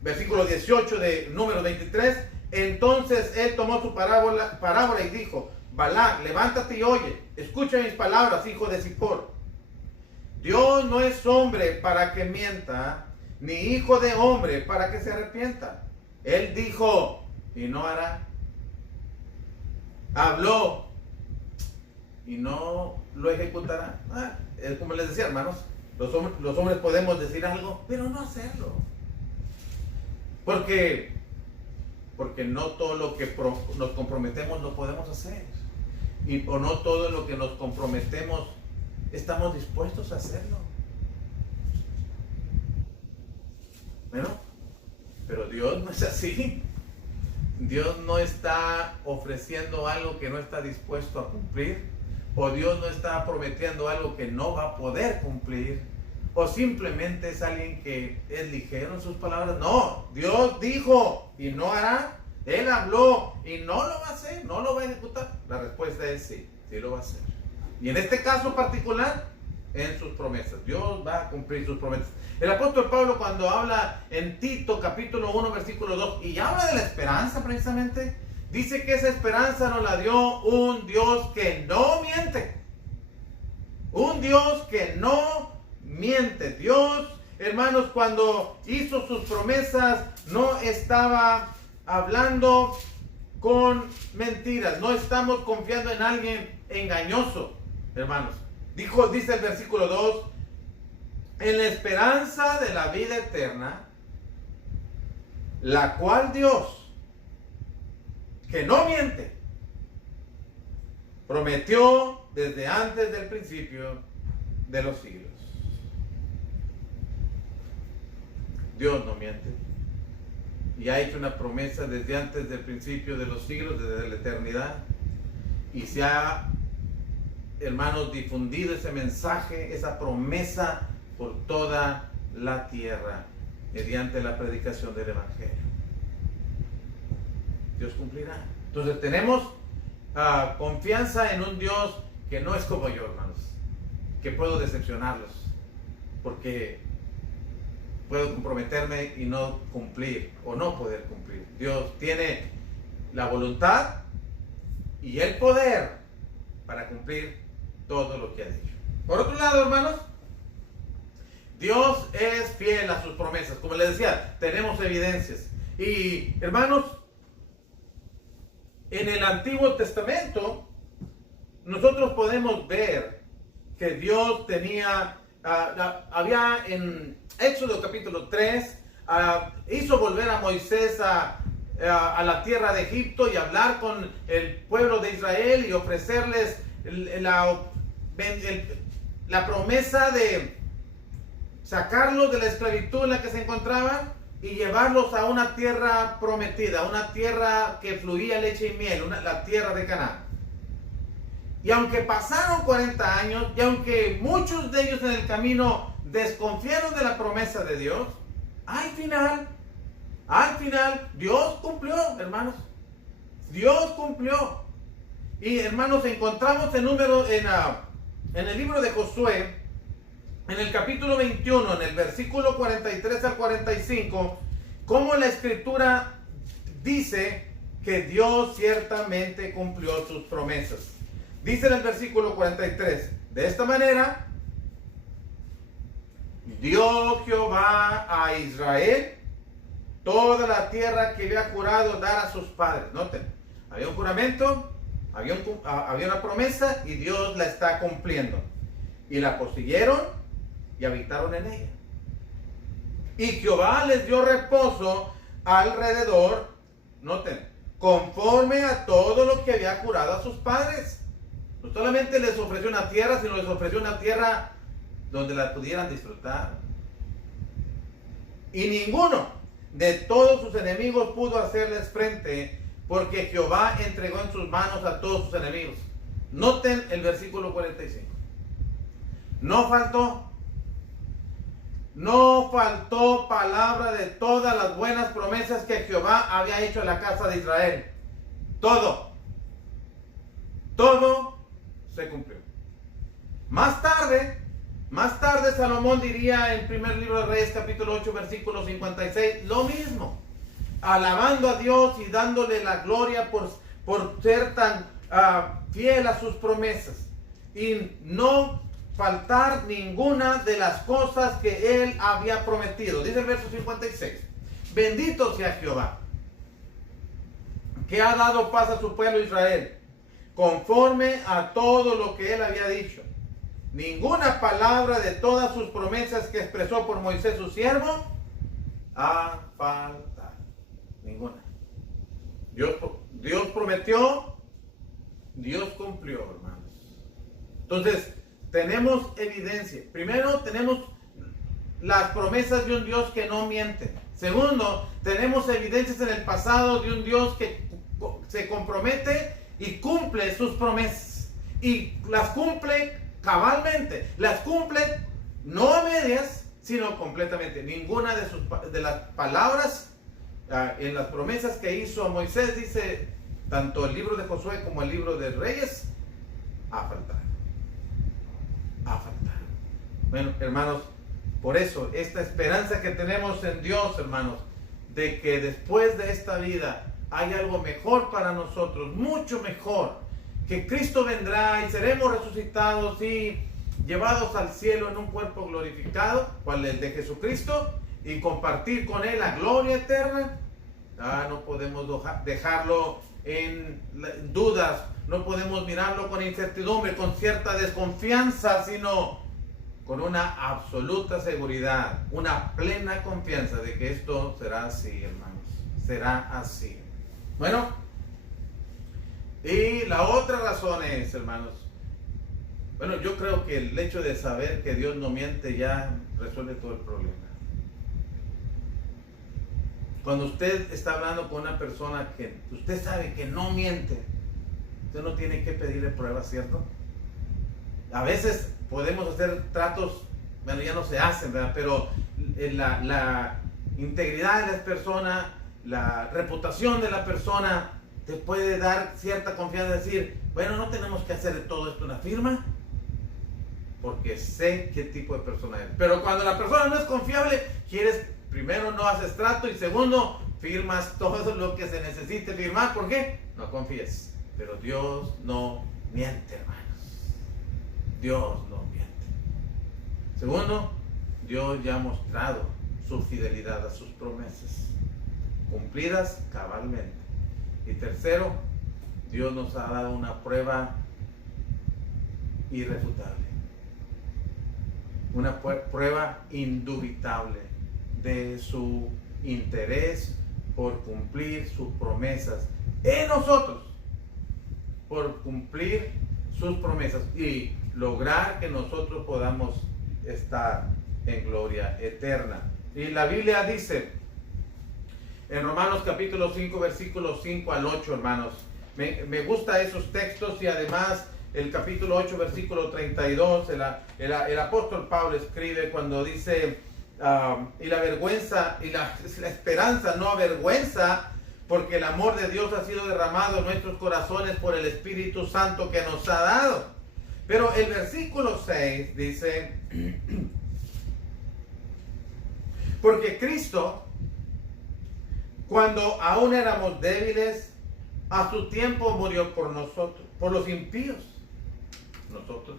versículo 18 de número 23, entonces él tomó su parábola y dijo, Balaam, levántate y oye, escucha mis palabras, hijo de Zippor. Dios no es hombre para que mienta, ni hijo de hombre para que se arrepienta. Él dijo y no hará. Habló y no lo ejecutará. Es como les decía, hermanos, los hombres podemos decir algo, pero no hacerlo. Porque no todo lo que nos comprometemos lo podemos hacer. O no todo lo que nos comprometemos estamos dispuestos a hacerlo. Bueno, pero Dios no es así. Dios no está ofreciendo algo que no está dispuesto a cumplir. O Dios no está prometiendo algo que no va a poder cumplir. O simplemente es alguien que es ligero en sus palabras. No, Dios dijo y no hará. Él habló y no lo va a hacer, no lo va a ejecutar. La respuesta es sí, sí lo va a hacer. Y en este caso particular, en sus promesas. Dios va a cumplir sus promesas. El apóstol Pablo, cuando habla en Tito capítulo 1 versículo 2 y habla de la esperanza precisamente, dice que esa esperanza nos la dio un Dios que no miente. Un Dios que no miente. Dios, hermanos, cuando hizo sus promesas no estaba hablando con mentiras. No estamos confiando en alguien engañoso, hermanos. Dice el versículo 2, en la esperanza de la vida eterna, la cual Dios, que no miente, prometió desde antes del principio de los siglos. Dios no miente. Y ha hecho una promesa desde antes del principio de los siglos, desde la eternidad. Y se ha, hermanos, difundido ese mensaje, esa promesa por toda la tierra, mediante la predicación del Evangelio. Dios cumplirá. Entonces tenemos confianza en un Dios que no es como yo, hermanos, que puedo decepcionarlos, porque puedo comprometerme y no cumplir, o no poder cumplir. Dios tiene la voluntad y el poder para cumplir todo lo que ha dicho. Por otro lado, hermanos, Dios es fiel a sus promesas. Como les decía, tenemos evidencias. Y, hermanos, en el Antiguo Testamento, nosotros podemos ver que Dios había en Éxodo capítulo 3, hizo volver a Moisés a la tierra de Egipto y hablar con el pueblo de Israel y ofrecerles la promesa de sacarlos de la esclavitud en la que se encontraban y llevarlos a una tierra prometida, una tierra que fluía leche y miel, la tierra de Canaán. Y aunque pasaron 40 años, y aunque muchos de ellos en el camino desconfiaron de la promesa de Dios, al final, Dios cumplió, hermanos. Dios cumplió. Y, hermanos, encontramos en el libro de Josué, en el capítulo 21, en el versículo 43 al 45, cómo la Escritura dice que Dios ciertamente cumplió sus promesas. Dice en el versículo 43, de esta manera, dio Jehová a Israel toda la tierra que había jurado dar a sus padres. Noten, había un juramento, había una promesa y Dios la está cumpliendo. Y la posiguieron y habitaron en ella. Y Jehová les dio reposo alrededor, noten, conforme a todo lo que había jurado a sus padres. No solamente les ofreció una tierra, sino les ofreció una tierra donde la pudieran disfrutar. Y ninguno de todos sus enemigos pudo hacerles frente, porque Jehová entregó en sus manos a todos sus enemigos. Noten el versículo 45. No faltó, no faltó palabra de todas las buenas promesas que Jehová había hecho a la casa de Israel. Todo se cumplió. Más tarde Salomón diría en primer libro de Reyes, capítulo 8, versículo 56, lo mismo, alabando a Dios y dándole la gloria por ser tan fiel a sus promesas y no faltar ninguna de las cosas que él había prometido. Dice el verso 56, bendito sea Jehová, que ha dado paz a su pueblo Israel, conforme a todo lo que él había dicho. Ninguna palabra de todas sus promesas que expresó por Moisés su siervo ha faltado. Ninguna. Dios prometió, Dios cumplió, hermanos. Entonces, tenemos evidencia. Primero, tenemos las promesas de un Dios que no miente. Segundo, tenemos evidencias en el pasado de un Dios que se compromete y cumple sus promesas. Y las cumple cabalmente. Las cumple no a medias, sino completamente. Ninguna de las palabras en las promesas que hizo a Moisés, dice tanto el libro de Josué como el libro de Reyes, ha faltado. Bueno, hermanos, por eso esta esperanza que tenemos en Dios, hermanos, de que después de esta vida hay algo mejor para nosotros, mucho mejor, que Cristo vendrá y seremos resucitados y llevados al cielo en un cuerpo glorificado, cual es el de Jesucristo, y compartir con Él la gloria eterna. No podemos dejarlo en dudas, no podemos mirarlo con incertidumbre, con cierta desconfianza, sino con una absoluta seguridad, una plena confianza de que esto será así, hermanos, será así. Bueno, y la otra razón es, hermanos, bueno, yo creo que el hecho de saber que Dios no miente ya resuelve todo el problema. Cuando usted está hablando con una persona que usted sabe que no miente, usted no tiene que pedirle pruebas, ¿cierto? A veces podemos hacer tratos, bueno, ya no se hacen, ¿verdad? Pero la integridad de la persona, la reputación de la persona, te puede dar cierta confianza de decir, bueno, no tenemos que hacer de todo esto una firma, porque sé qué tipo de persona es. Pero cuando la persona no es confiable, primero no haces trato y segundo, firmas todo lo que se necesite firmar. ¿Por qué? No confíes. Pero Dios no miente, hermanos. Dios no miente. Segundo, Dios ya ha mostrado su fidelidad a sus promesas, cumplidas cabalmente. Y tercero, Dios nos ha dado una prueba irrefutable, una prueba indubitable de su interés por cumplir sus promesas en nosotros, por cumplir sus promesas y lograr que nosotros podamos estar en gloria eterna. Y la Biblia dice en Romanos capítulo 5, versículos 5 al 8, hermanos. Me gustan esos textos y además el capítulo 8, versículo 32, el apóstol Pablo escribe cuando dice, y la vergüenza y la esperanza no avergüenza, porque el amor de Dios ha sido derramado en nuestros corazones por el Espíritu Santo que nos ha dado. Pero el versículo 6 dice, porque Cristo, cuando aún éramos débiles, a su tiempo murió por nosotros, por los impíos. Nosotros.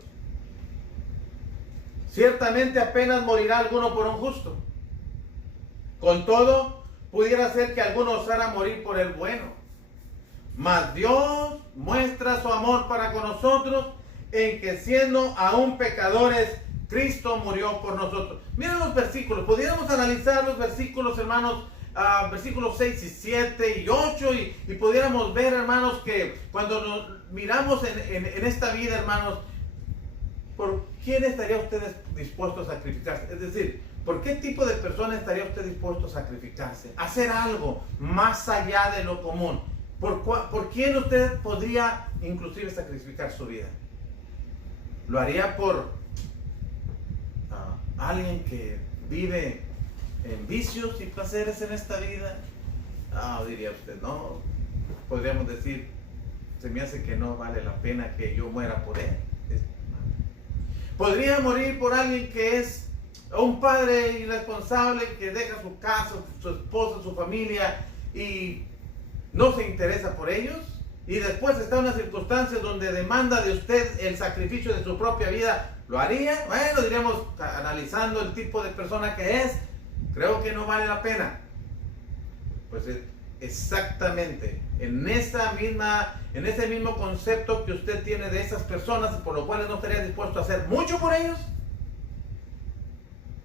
Ciertamente apenas morirá alguno por un justo. Con todo, pudiera ser que alguno osara morir por el bueno. Mas Dios muestra su amor para con nosotros en que siendo aún pecadores, Cristo murió por nosotros. Miren los versículos. Pudiéramos analizar los versículos, hermanos, versículos 6 y 7 y 8 y pudiéramos ver, hermanos, que cuando nos miramos en esta vida, hermanos, ¿por quién estaría usted dispuesto a sacrificarse? Es decir, ¿por qué tipo de persona estaría usted dispuesto a sacrificarse? Hacer algo más allá de lo común. ¿Por quién usted podría inclusive sacrificar su vida? ¿Lo haría por alguien que vive en vicios y placeres en esta vida? Ah, diría usted, no. Podríamos decir, se me hace que no vale la pena que yo muera por él. Podría morir por alguien que es un padre irresponsable que deja su casa, su esposa, su familia y no se interesa por ellos, y después está en unas circunstancias donde demanda de usted el sacrificio de su propia vida. ¿Lo haría? Bueno, diríamos, analizando el tipo de persona que es, creo que no vale la pena. Pues exactamente en ese mismo concepto que usted tiene de esas personas, por lo cual no estaría dispuesto a hacer mucho por ellos,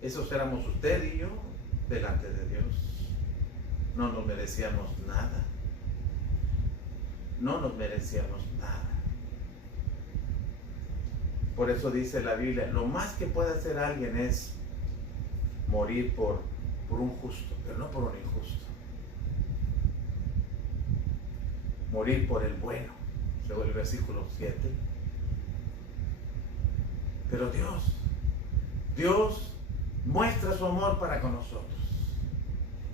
esos éramos usted y yo delante de Dios. No nos merecíamos nada. No nos merecíamos nada. Por eso dice la Biblia, lo más que puede hacer alguien es morir por un justo, pero no por un injusto. Morir por el bueno, según el versículo 7. Pero Dios muestra su amor para con nosotros,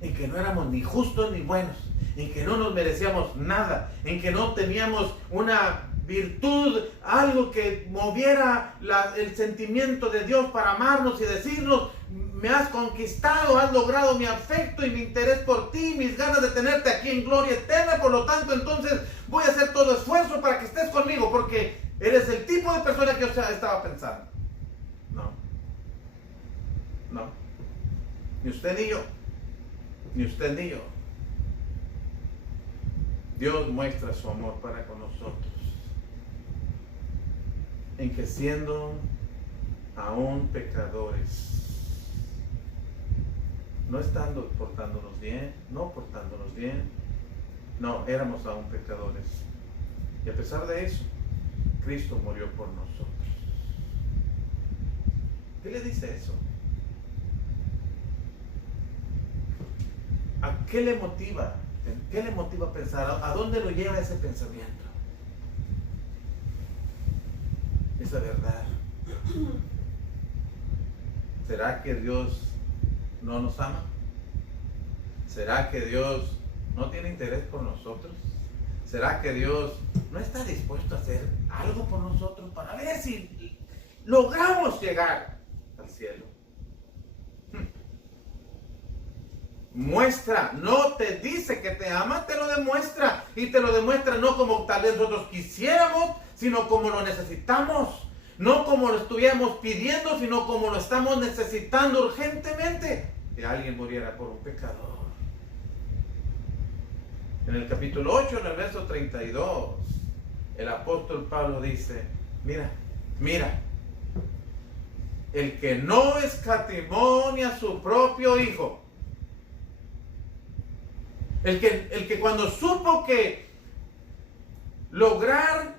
en que no éramos ni justos ni buenos, en que no nos merecíamos nada, en que no teníamos una virtud, algo que moviera el sentimiento de Dios para amarnos y decirnos, me has conquistado, has logrado mi afecto y mi interés por ti, mis ganas de tenerte aquí en gloria eterna, por lo tanto entonces voy a hacer todo esfuerzo para que estés conmigo, porque eres el tipo de persona que yo estaba pensando. No, ni usted ni yo, ni usted ni yo. Dios muestra su amor para con nosotros, en que siendo aún pecadores, no estando portándonos bien, no, éramos aún pecadores. Y a pesar de eso, Cristo murió por nosotros. ¿Qué le dice eso? ¿A qué le motiva? ¿Qué le motiva a pensar? ¿A dónde lo lleva ese pensamiento? Esa verdad. ¿Será que Dios no nos ama? ¿Será que Dios no tiene interés por nosotros? ¿Será que Dios no está dispuesto a hacer algo por nosotros para ver si logramos llegar al cielo? Muestra, no te dice que te ama, te lo demuestra, y te lo demuestra no como tal vez nosotros quisiéramos, sino como lo necesitamos, no como lo estuviéramos pidiendo, sino como lo estamos necesitando urgentemente, que alguien muriera por un pecador. En el capítulo 8, en el verso 32, el apóstol Pablo dice, mira, el que no escatimó ni a su propio hijo, el que cuando supo que lograr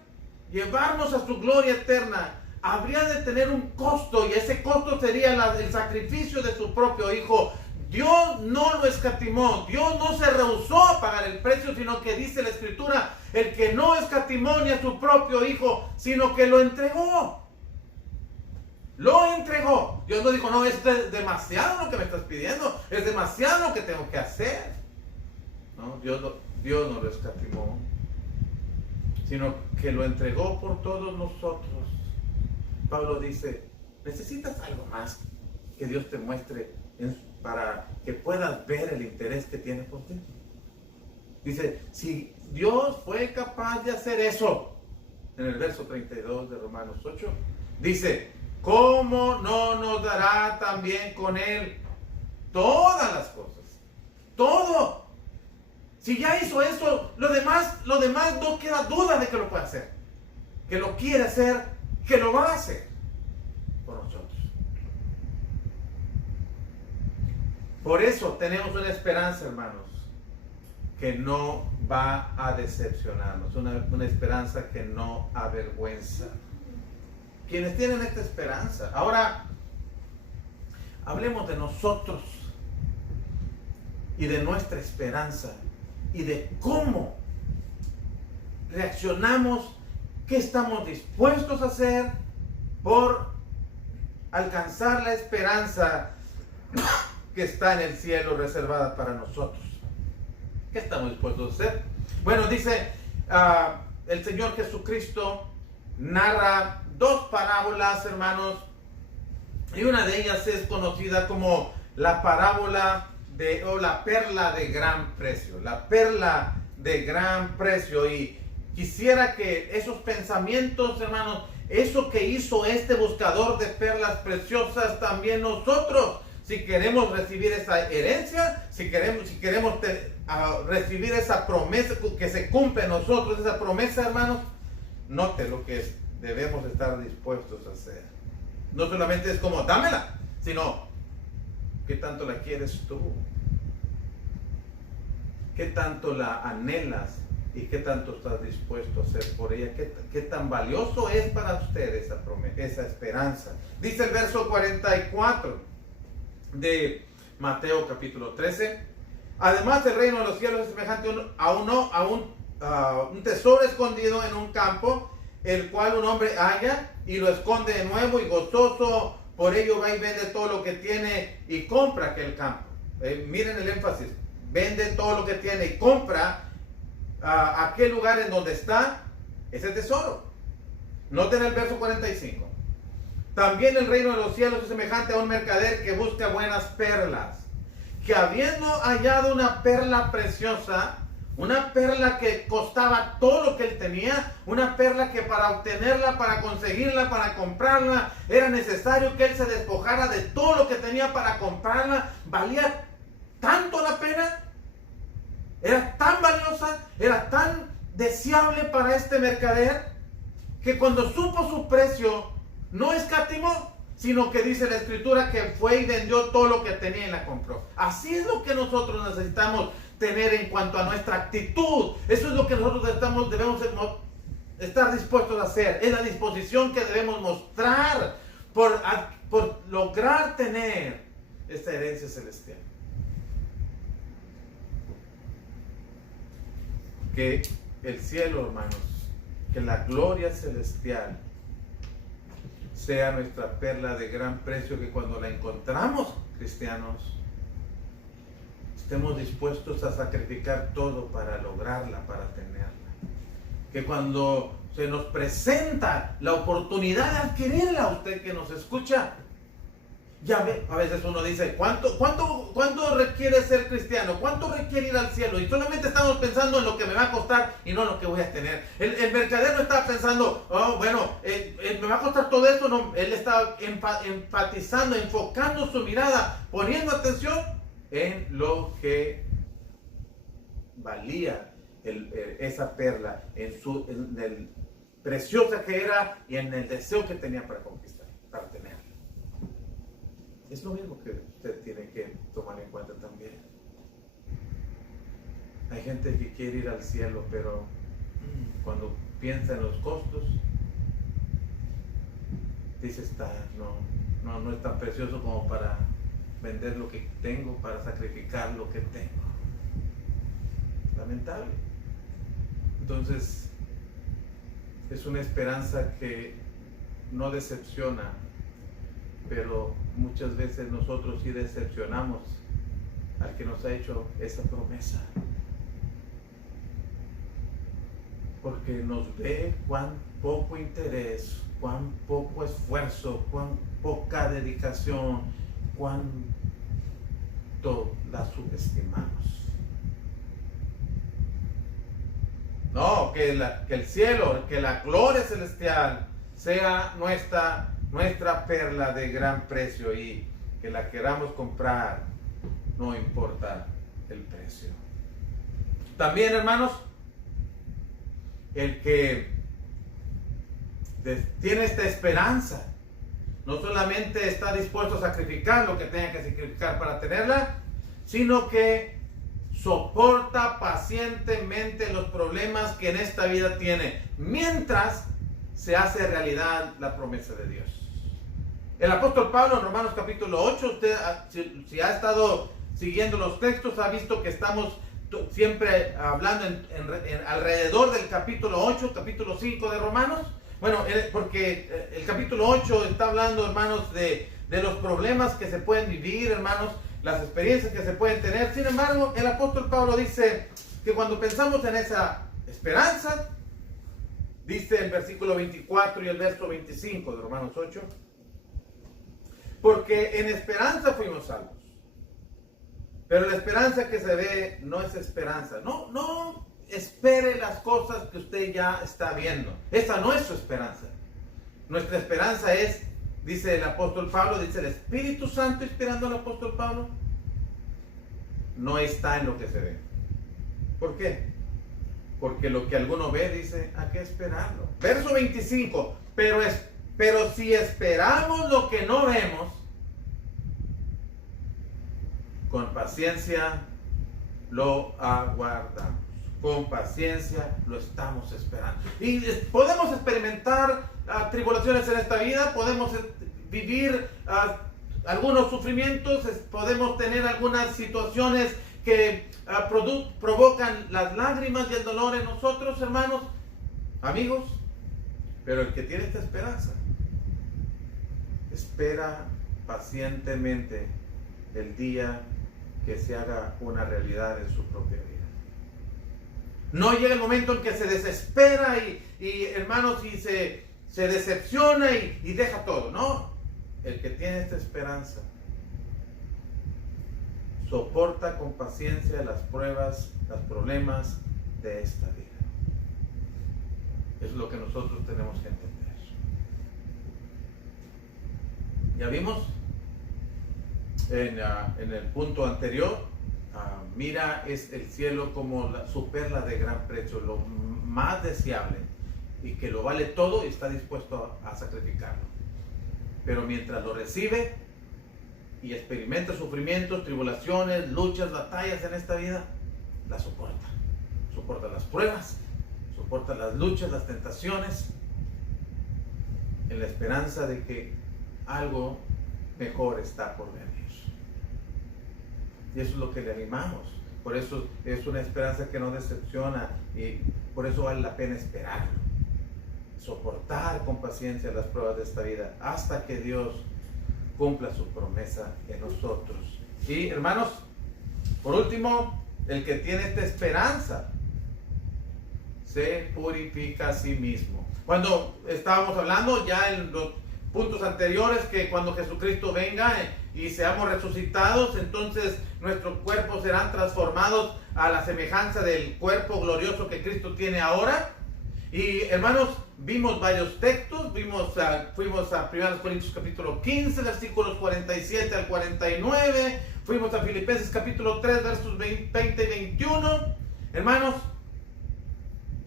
llevarnos a su gloria eterna habría de tener un costo, y ese costo sería el sacrificio de su propio hijo, Dios no lo escatimó, Dios no se rehusó a pagar el precio, sino que dice la Escritura, el que no escatimó ni a su propio hijo, sino que lo entregó. Lo entregó. Dios no dijo, no, esto es demasiado lo que me estás pidiendo, es demasiado lo que tengo que hacer. No, Dios no lo escatimó, sino que lo entregó por todos nosotros. Pablo dice, ¿necesitas algo más que Dios te muestre para que puedas ver el interés que tiene por ti? Dice, si Dios fue capaz de hacer eso, en el verso 32 de Romanos 8, dice, ¿cómo no nos dará también con Él todas las cosas? Todo. Si ya hizo eso, lo demás no queda duda de que lo puede hacer. Que lo quiere hacer, que lo va a hacer por nosotros. Por eso tenemos una esperanza, hermanos, que no va a decepcionarnos. Una esperanza que no avergüenza. Quienes tienen esta esperanza. Ahora, hablemos de nosotros y de nuestra esperanza. Y de cómo reaccionamos, qué estamos dispuestos a hacer por alcanzar la esperanza que está en el cielo reservada para nosotros. ¿Qué estamos dispuestos a hacer? Bueno, dice el Señor Jesucristo narra dos parábolas, hermanos, y una de ellas es conocida como la parábola o la perla de gran precio. La perla de gran precio. Y quisiera que esos pensamientos, hermanos, eso que hizo este buscador de perlas preciosas, también nosotros, si queremos recibir esa herencia, si queremos recibir esa promesa que se cumple en nosotros, esa promesa, hermanos, note lo que debemos estar dispuestos a hacer. No solamente es como, dámela, sino, ¿qué tanto la quieres tú? ¿Qué tanto la anhelas? ¿Y qué tanto estás dispuesto a hacer por ella? ¿Qué tan valioso es para usted esa promesa, esa esperanza? Dice el verso 44 de Mateo capítulo 13. Además, el reino de los cielos es semejante a un tesoro escondido en un campo, el cual un hombre halla y lo esconde de nuevo, y gozoso por ello va y vende todo lo que tiene y compra aquel campo. Miren el énfasis. Vende todo lo que tiene y compra aquel lugar en donde está ese tesoro. Noten el verso 45. También el reino de los cielos es semejante a un mercader que busca buenas perlas, que habiendo hallado una perla preciosa, una perla que costaba todo lo que él tenía, una perla que para obtenerla, para conseguirla, para comprarla, era necesario que él se despojara de todo lo que tenía para comprarla. Valía tanto la pena, era tan valiosa, era tan deseable para este mercader, que cuando supo su precio, no escatimó, sino que dice la escritura que fue y vendió todo lo que tenía y la compró. Así es lo que nosotros necesitamos tener en cuanto a nuestra actitud. Eso es lo que nosotros debemos estar dispuestos a hacer. Es la disposición que debemos mostrar por lograr tener esta herencia celestial. Que el cielo, hermanos, que la gloria celestial sea nuestra perla de gran precio, que cuando la encontramos, cristianos, estemos dispuestos a sacrificar todo para lograrla, para tenerla. Que cuando se nos presenta la oportunidad de adquirirla, usted que nos escucha, ya ve, a veces uno dice, ¿cuánto requiere ser cristiano? ¿Cuánto requiere ir al cielo? Y solamente estamos pensando en lo que me va a costar y no en lo que voy a tener. El mercader no está pensando, me va a costar todo esto. No, él está enfatizando, enfocando su mirada, poniendo atención en lo que valía esa perla, en el preciosa que era y en el deseo que tenía para conquistar, para tenerla. Es lo mismo que usted tiene que tomar en cuenta también. Hay gente que quiere ir al cielo, pero cuando piensa en los costos, dice, no es tan precioso como para vender lo que tengo, para sacrificar lo que tengo. Lamentable. Entonces, es una esperanza que no decepciona, pero muchas veces nosotros sí decepcionamos al que nos ha hecho esa promesa, porque nos ve cuán poco interés, cuán poco esfuerzo, cuán poca dedicación, cuánto la subestimamos. No, que el cielo, que la gloria celestial sea nuestra perla de gran precio, y que la queramos comprar, no importa el precio. También, hermanos, el que tiene esta esperanza, no solamente está dispuesto a sacrificar lo que tenga que sacrificar para tenerla, sino que soporta pacientemente los problemas que en esta vida tiene, mientras se hace realidad la promesa de Dios. El apóstol Pablo en Romanos capítulo 8, usted si ha estado siguiendo los textos, ha visto que estamos siempre hablando alrededor del capítulo 8, capítulo 5 de Romanos. Bueno, porque el capítulo 8 está hablando, hermanos, de los problemas que se pueden vivir, hermanos, las experiencias que se pueden tener. Sin embargo, el apóstol Pablo dice que cuando pensamos en esa esperanza, dice el versículo 24 y el verso 25 de Romanos 8, porque en esperanza fuimos salvos. Pero la esperanza que se ve no es esperanza. No espere las cosas que usted ya está viendo. Esa no es su esperanza. Nuestra esperanza es, dice el apóstol Pablo, dice el Espíritu Santo inspirando al apóstol Pablo, no está en lo que se ve. ¿Por qué? Porque lo que alguno ve, dice, hay que esperarlo. Verso 25, pero si esperamos lo que no vemos, con paciencia lo aguardamos. Con paciencia lo estamos esperando. Y podemos experimentar tribulaciones en esta vida, podemos vivir algunos sufrimientos, podemos tener algunas situaciones que provocan las lágrimas y el dolor en nosotros, hermanos, amigos. Pero el que tiene esta esperanza espera pacientemente el día que se haga una realidad en su propia vida. No llega el momento en que se desespera y hermanos, y se decepciona y deja todo. No, el que tiene esta esperanza soporta con paciencia las pruebas, los problemas de esta vida. Es lo que nosotros tenemos que entender. Ya vimos en el punto anterior, mira es el cielo como su perla de gran precio, lo más deseable, y que lo vale todo y está dispuesto a sacrificarlo. Pero mientras lo recibe y experimenta sufrimientos, tribulaciones, luchas, batallas en esta vida, la soporta. Soporta las pruebas, soporta las luchas, las tentaciones, en la esperanza de que algo mejor está por venir. Y eso es lo que le animamos. Por eso es una esperanza que no decepciona, y por eso vale la pena esperar. Soportar con paciencia las pruebas de esta vida hasta que Dios cumpla su promesa en nosotros. Y hermanos, por último, el que tiene esta esperanza se purifica a sí mismo. Cuando estábamos hablando ya en los puntos anteriores, que cuando Jesucristo venga y seamos resucitados, entonces nuestros cuerpos serán transformados a la semejanza del cuerpo glorioso que Cristo tiene ahora. Y hermanos, vimos varios textos, fuimos a 1 Corintios capítulo 15, versículos 47 al 49, fuimos a Filipenses capítulo 3, versos 20 y 21, hermanos,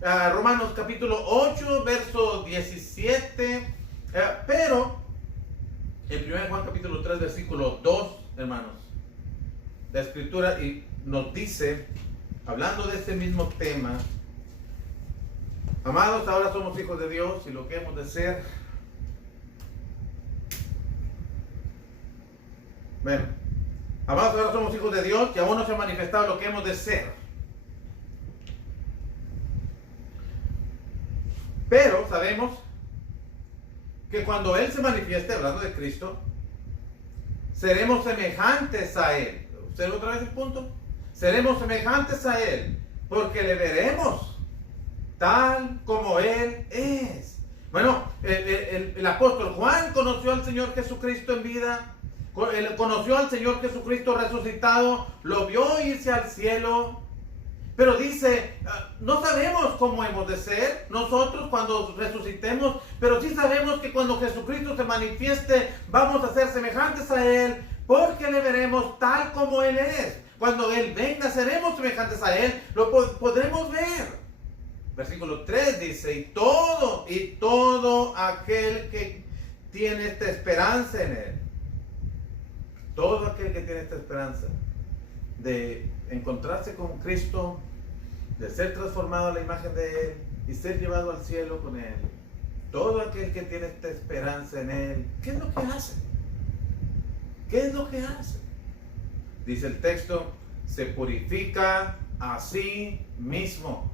a Romanos capítulo 8, verso 17, pero en 1 Juan capítulo 3, versículo 2, hermanos, la escritura nos dice, hablando de este mismo tema: amados, ahora somos hijos de Dios y lo que hemos de ser. Bueno, amados, ahora somos hijos de Dios y aún no se ha manifestado lo que hemos de ser. Pero sabemos que cuando Él se manifieste, hablando de Cristo, seremos semejantes a Él. ¿Usted otra vez el punto? Seremos semejantes a Él porque le veremos tal como Él es. Bueno, el apóstol Juan conoció al Señor Jesucristo en vida, conoció al Señor Jesucristo resucitado, lo vio irse al cielo, pero dice, no sabemos cómo hemos de ser nosotros cuando resucitemos, pero sí sabemos que cuando Jesucristo se manifieste, vamos a ser semejantes a Él, porque le veremos tal como Él es. Cuando Él venga, seremos semejantes a Él, lo podremos ver. Versículo 3 dice, y todo aquel que tiene esta esperanza en Él, todo aquel que tiene esta esperanza de encontrarse con Cristo, de ser transformado a la imagen de Él y ser llevado al cielo con Él, todo aquel que tiene esta esperanza en Él, ¿qué es lo que hace? ¿Qué es lo que hace? Dice el texto, se purifica a sí mismo.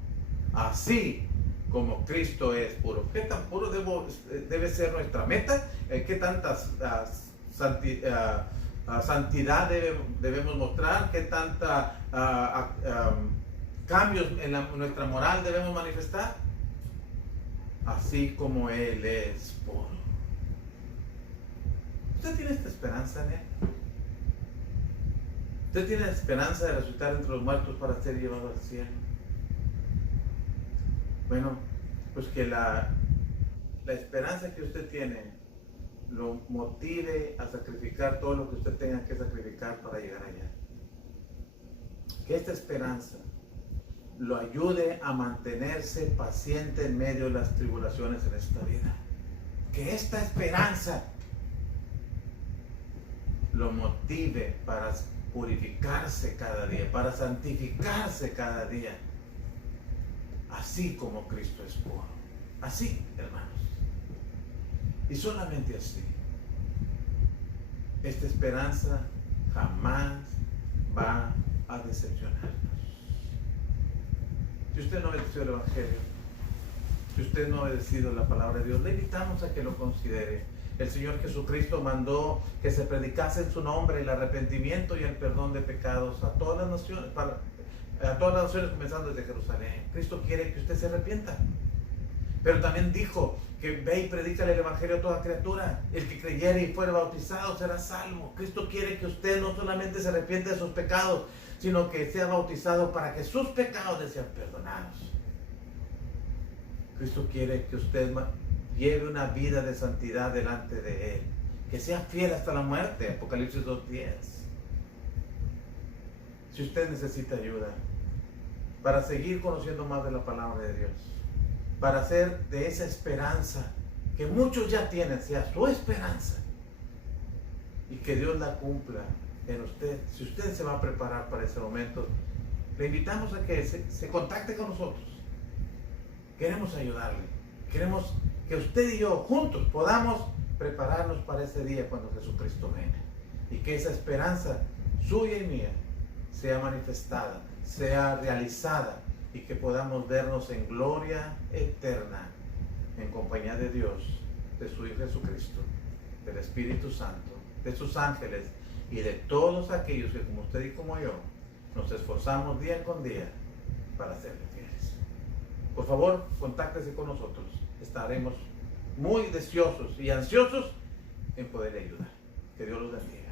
Así como Cristo es puro. ¿Qué tan puro debe ser nuestra meta? ¿Qué tantas santidad debemos mostrar? ¿Qué tanta cambios en nuestra moral debemos manifestar? Así como Él es puro. ¿Usted tiene esta esperanza en Él? ¿Usted tiene la esperanza de resucitar entre los muertos para ser llevado al cielo? Bueno, pues que la esperanza que usted tiene lo motive a sacrificar todo lo que usted tenga que sacrificar para llegar allá. Que esta esperanza lo ayude a mantenerse paciente en medio de las tribulaciones en esta vida. Que esta esperanza lo motive para purificarse cada día, para santificarse cada día, así como Cristo es puro. Así, hermanos. Y solamente así. Esta esperanza jamás va a decepcionarnos. Si usted no obedeció el Evangelio, si usted no ha obedecido la palabra de Dios, le invitamos a que lo considere. El Señor Jesucristo mandó que se predicase en su nombre el arrepentimiento y el perdón de pecados a todas las naciones, a todas las naciones comenzando desde Jerusalén. Cristo quiere que usted se arrepienta. Pero también dijo que ve y predícale el Evangelio a toda criatura. El que creyere y fuere bautizado será salvo. Cristo quiere que usted no solamente se arrepienta de sus pecados, sino que sea bautizado para que sus pecados le sean perdonados. Cristo quiere que usted lleve una vida de santidad delante de Él, que sea fiel hasta la muerte. Apocalipsis 2:10. Si usted necesita ayuda para seguir conociendo más de la palabra de Dios, para hacer de esa esperanza que muchos ya tienen, sea su esperanza, y que Dios la cumpla en usted. Si usted se va a preparar para ese momento, le invitamos a que se contacte con nosotros. Queremos ayudarle. Queremos que usted y yo juntos podamos prepararnos para ese día cuando Jesucristo venga. Y que esa esperanza suya y mía sea manifestada, sea realizada, y que podamos vernos en gloria eterna, en compañía de Dios, de su Hijo Jesucristo, del Espíritu Santo, de sus ángeles y de todos aquellos que, como usted y como yo, nos esforzamos día con día para serle fieles. Por favor, contáctese con nosotros. Estaremos muy deseosos y ansiosos en poderle ayudar. Que Dios los bendiga.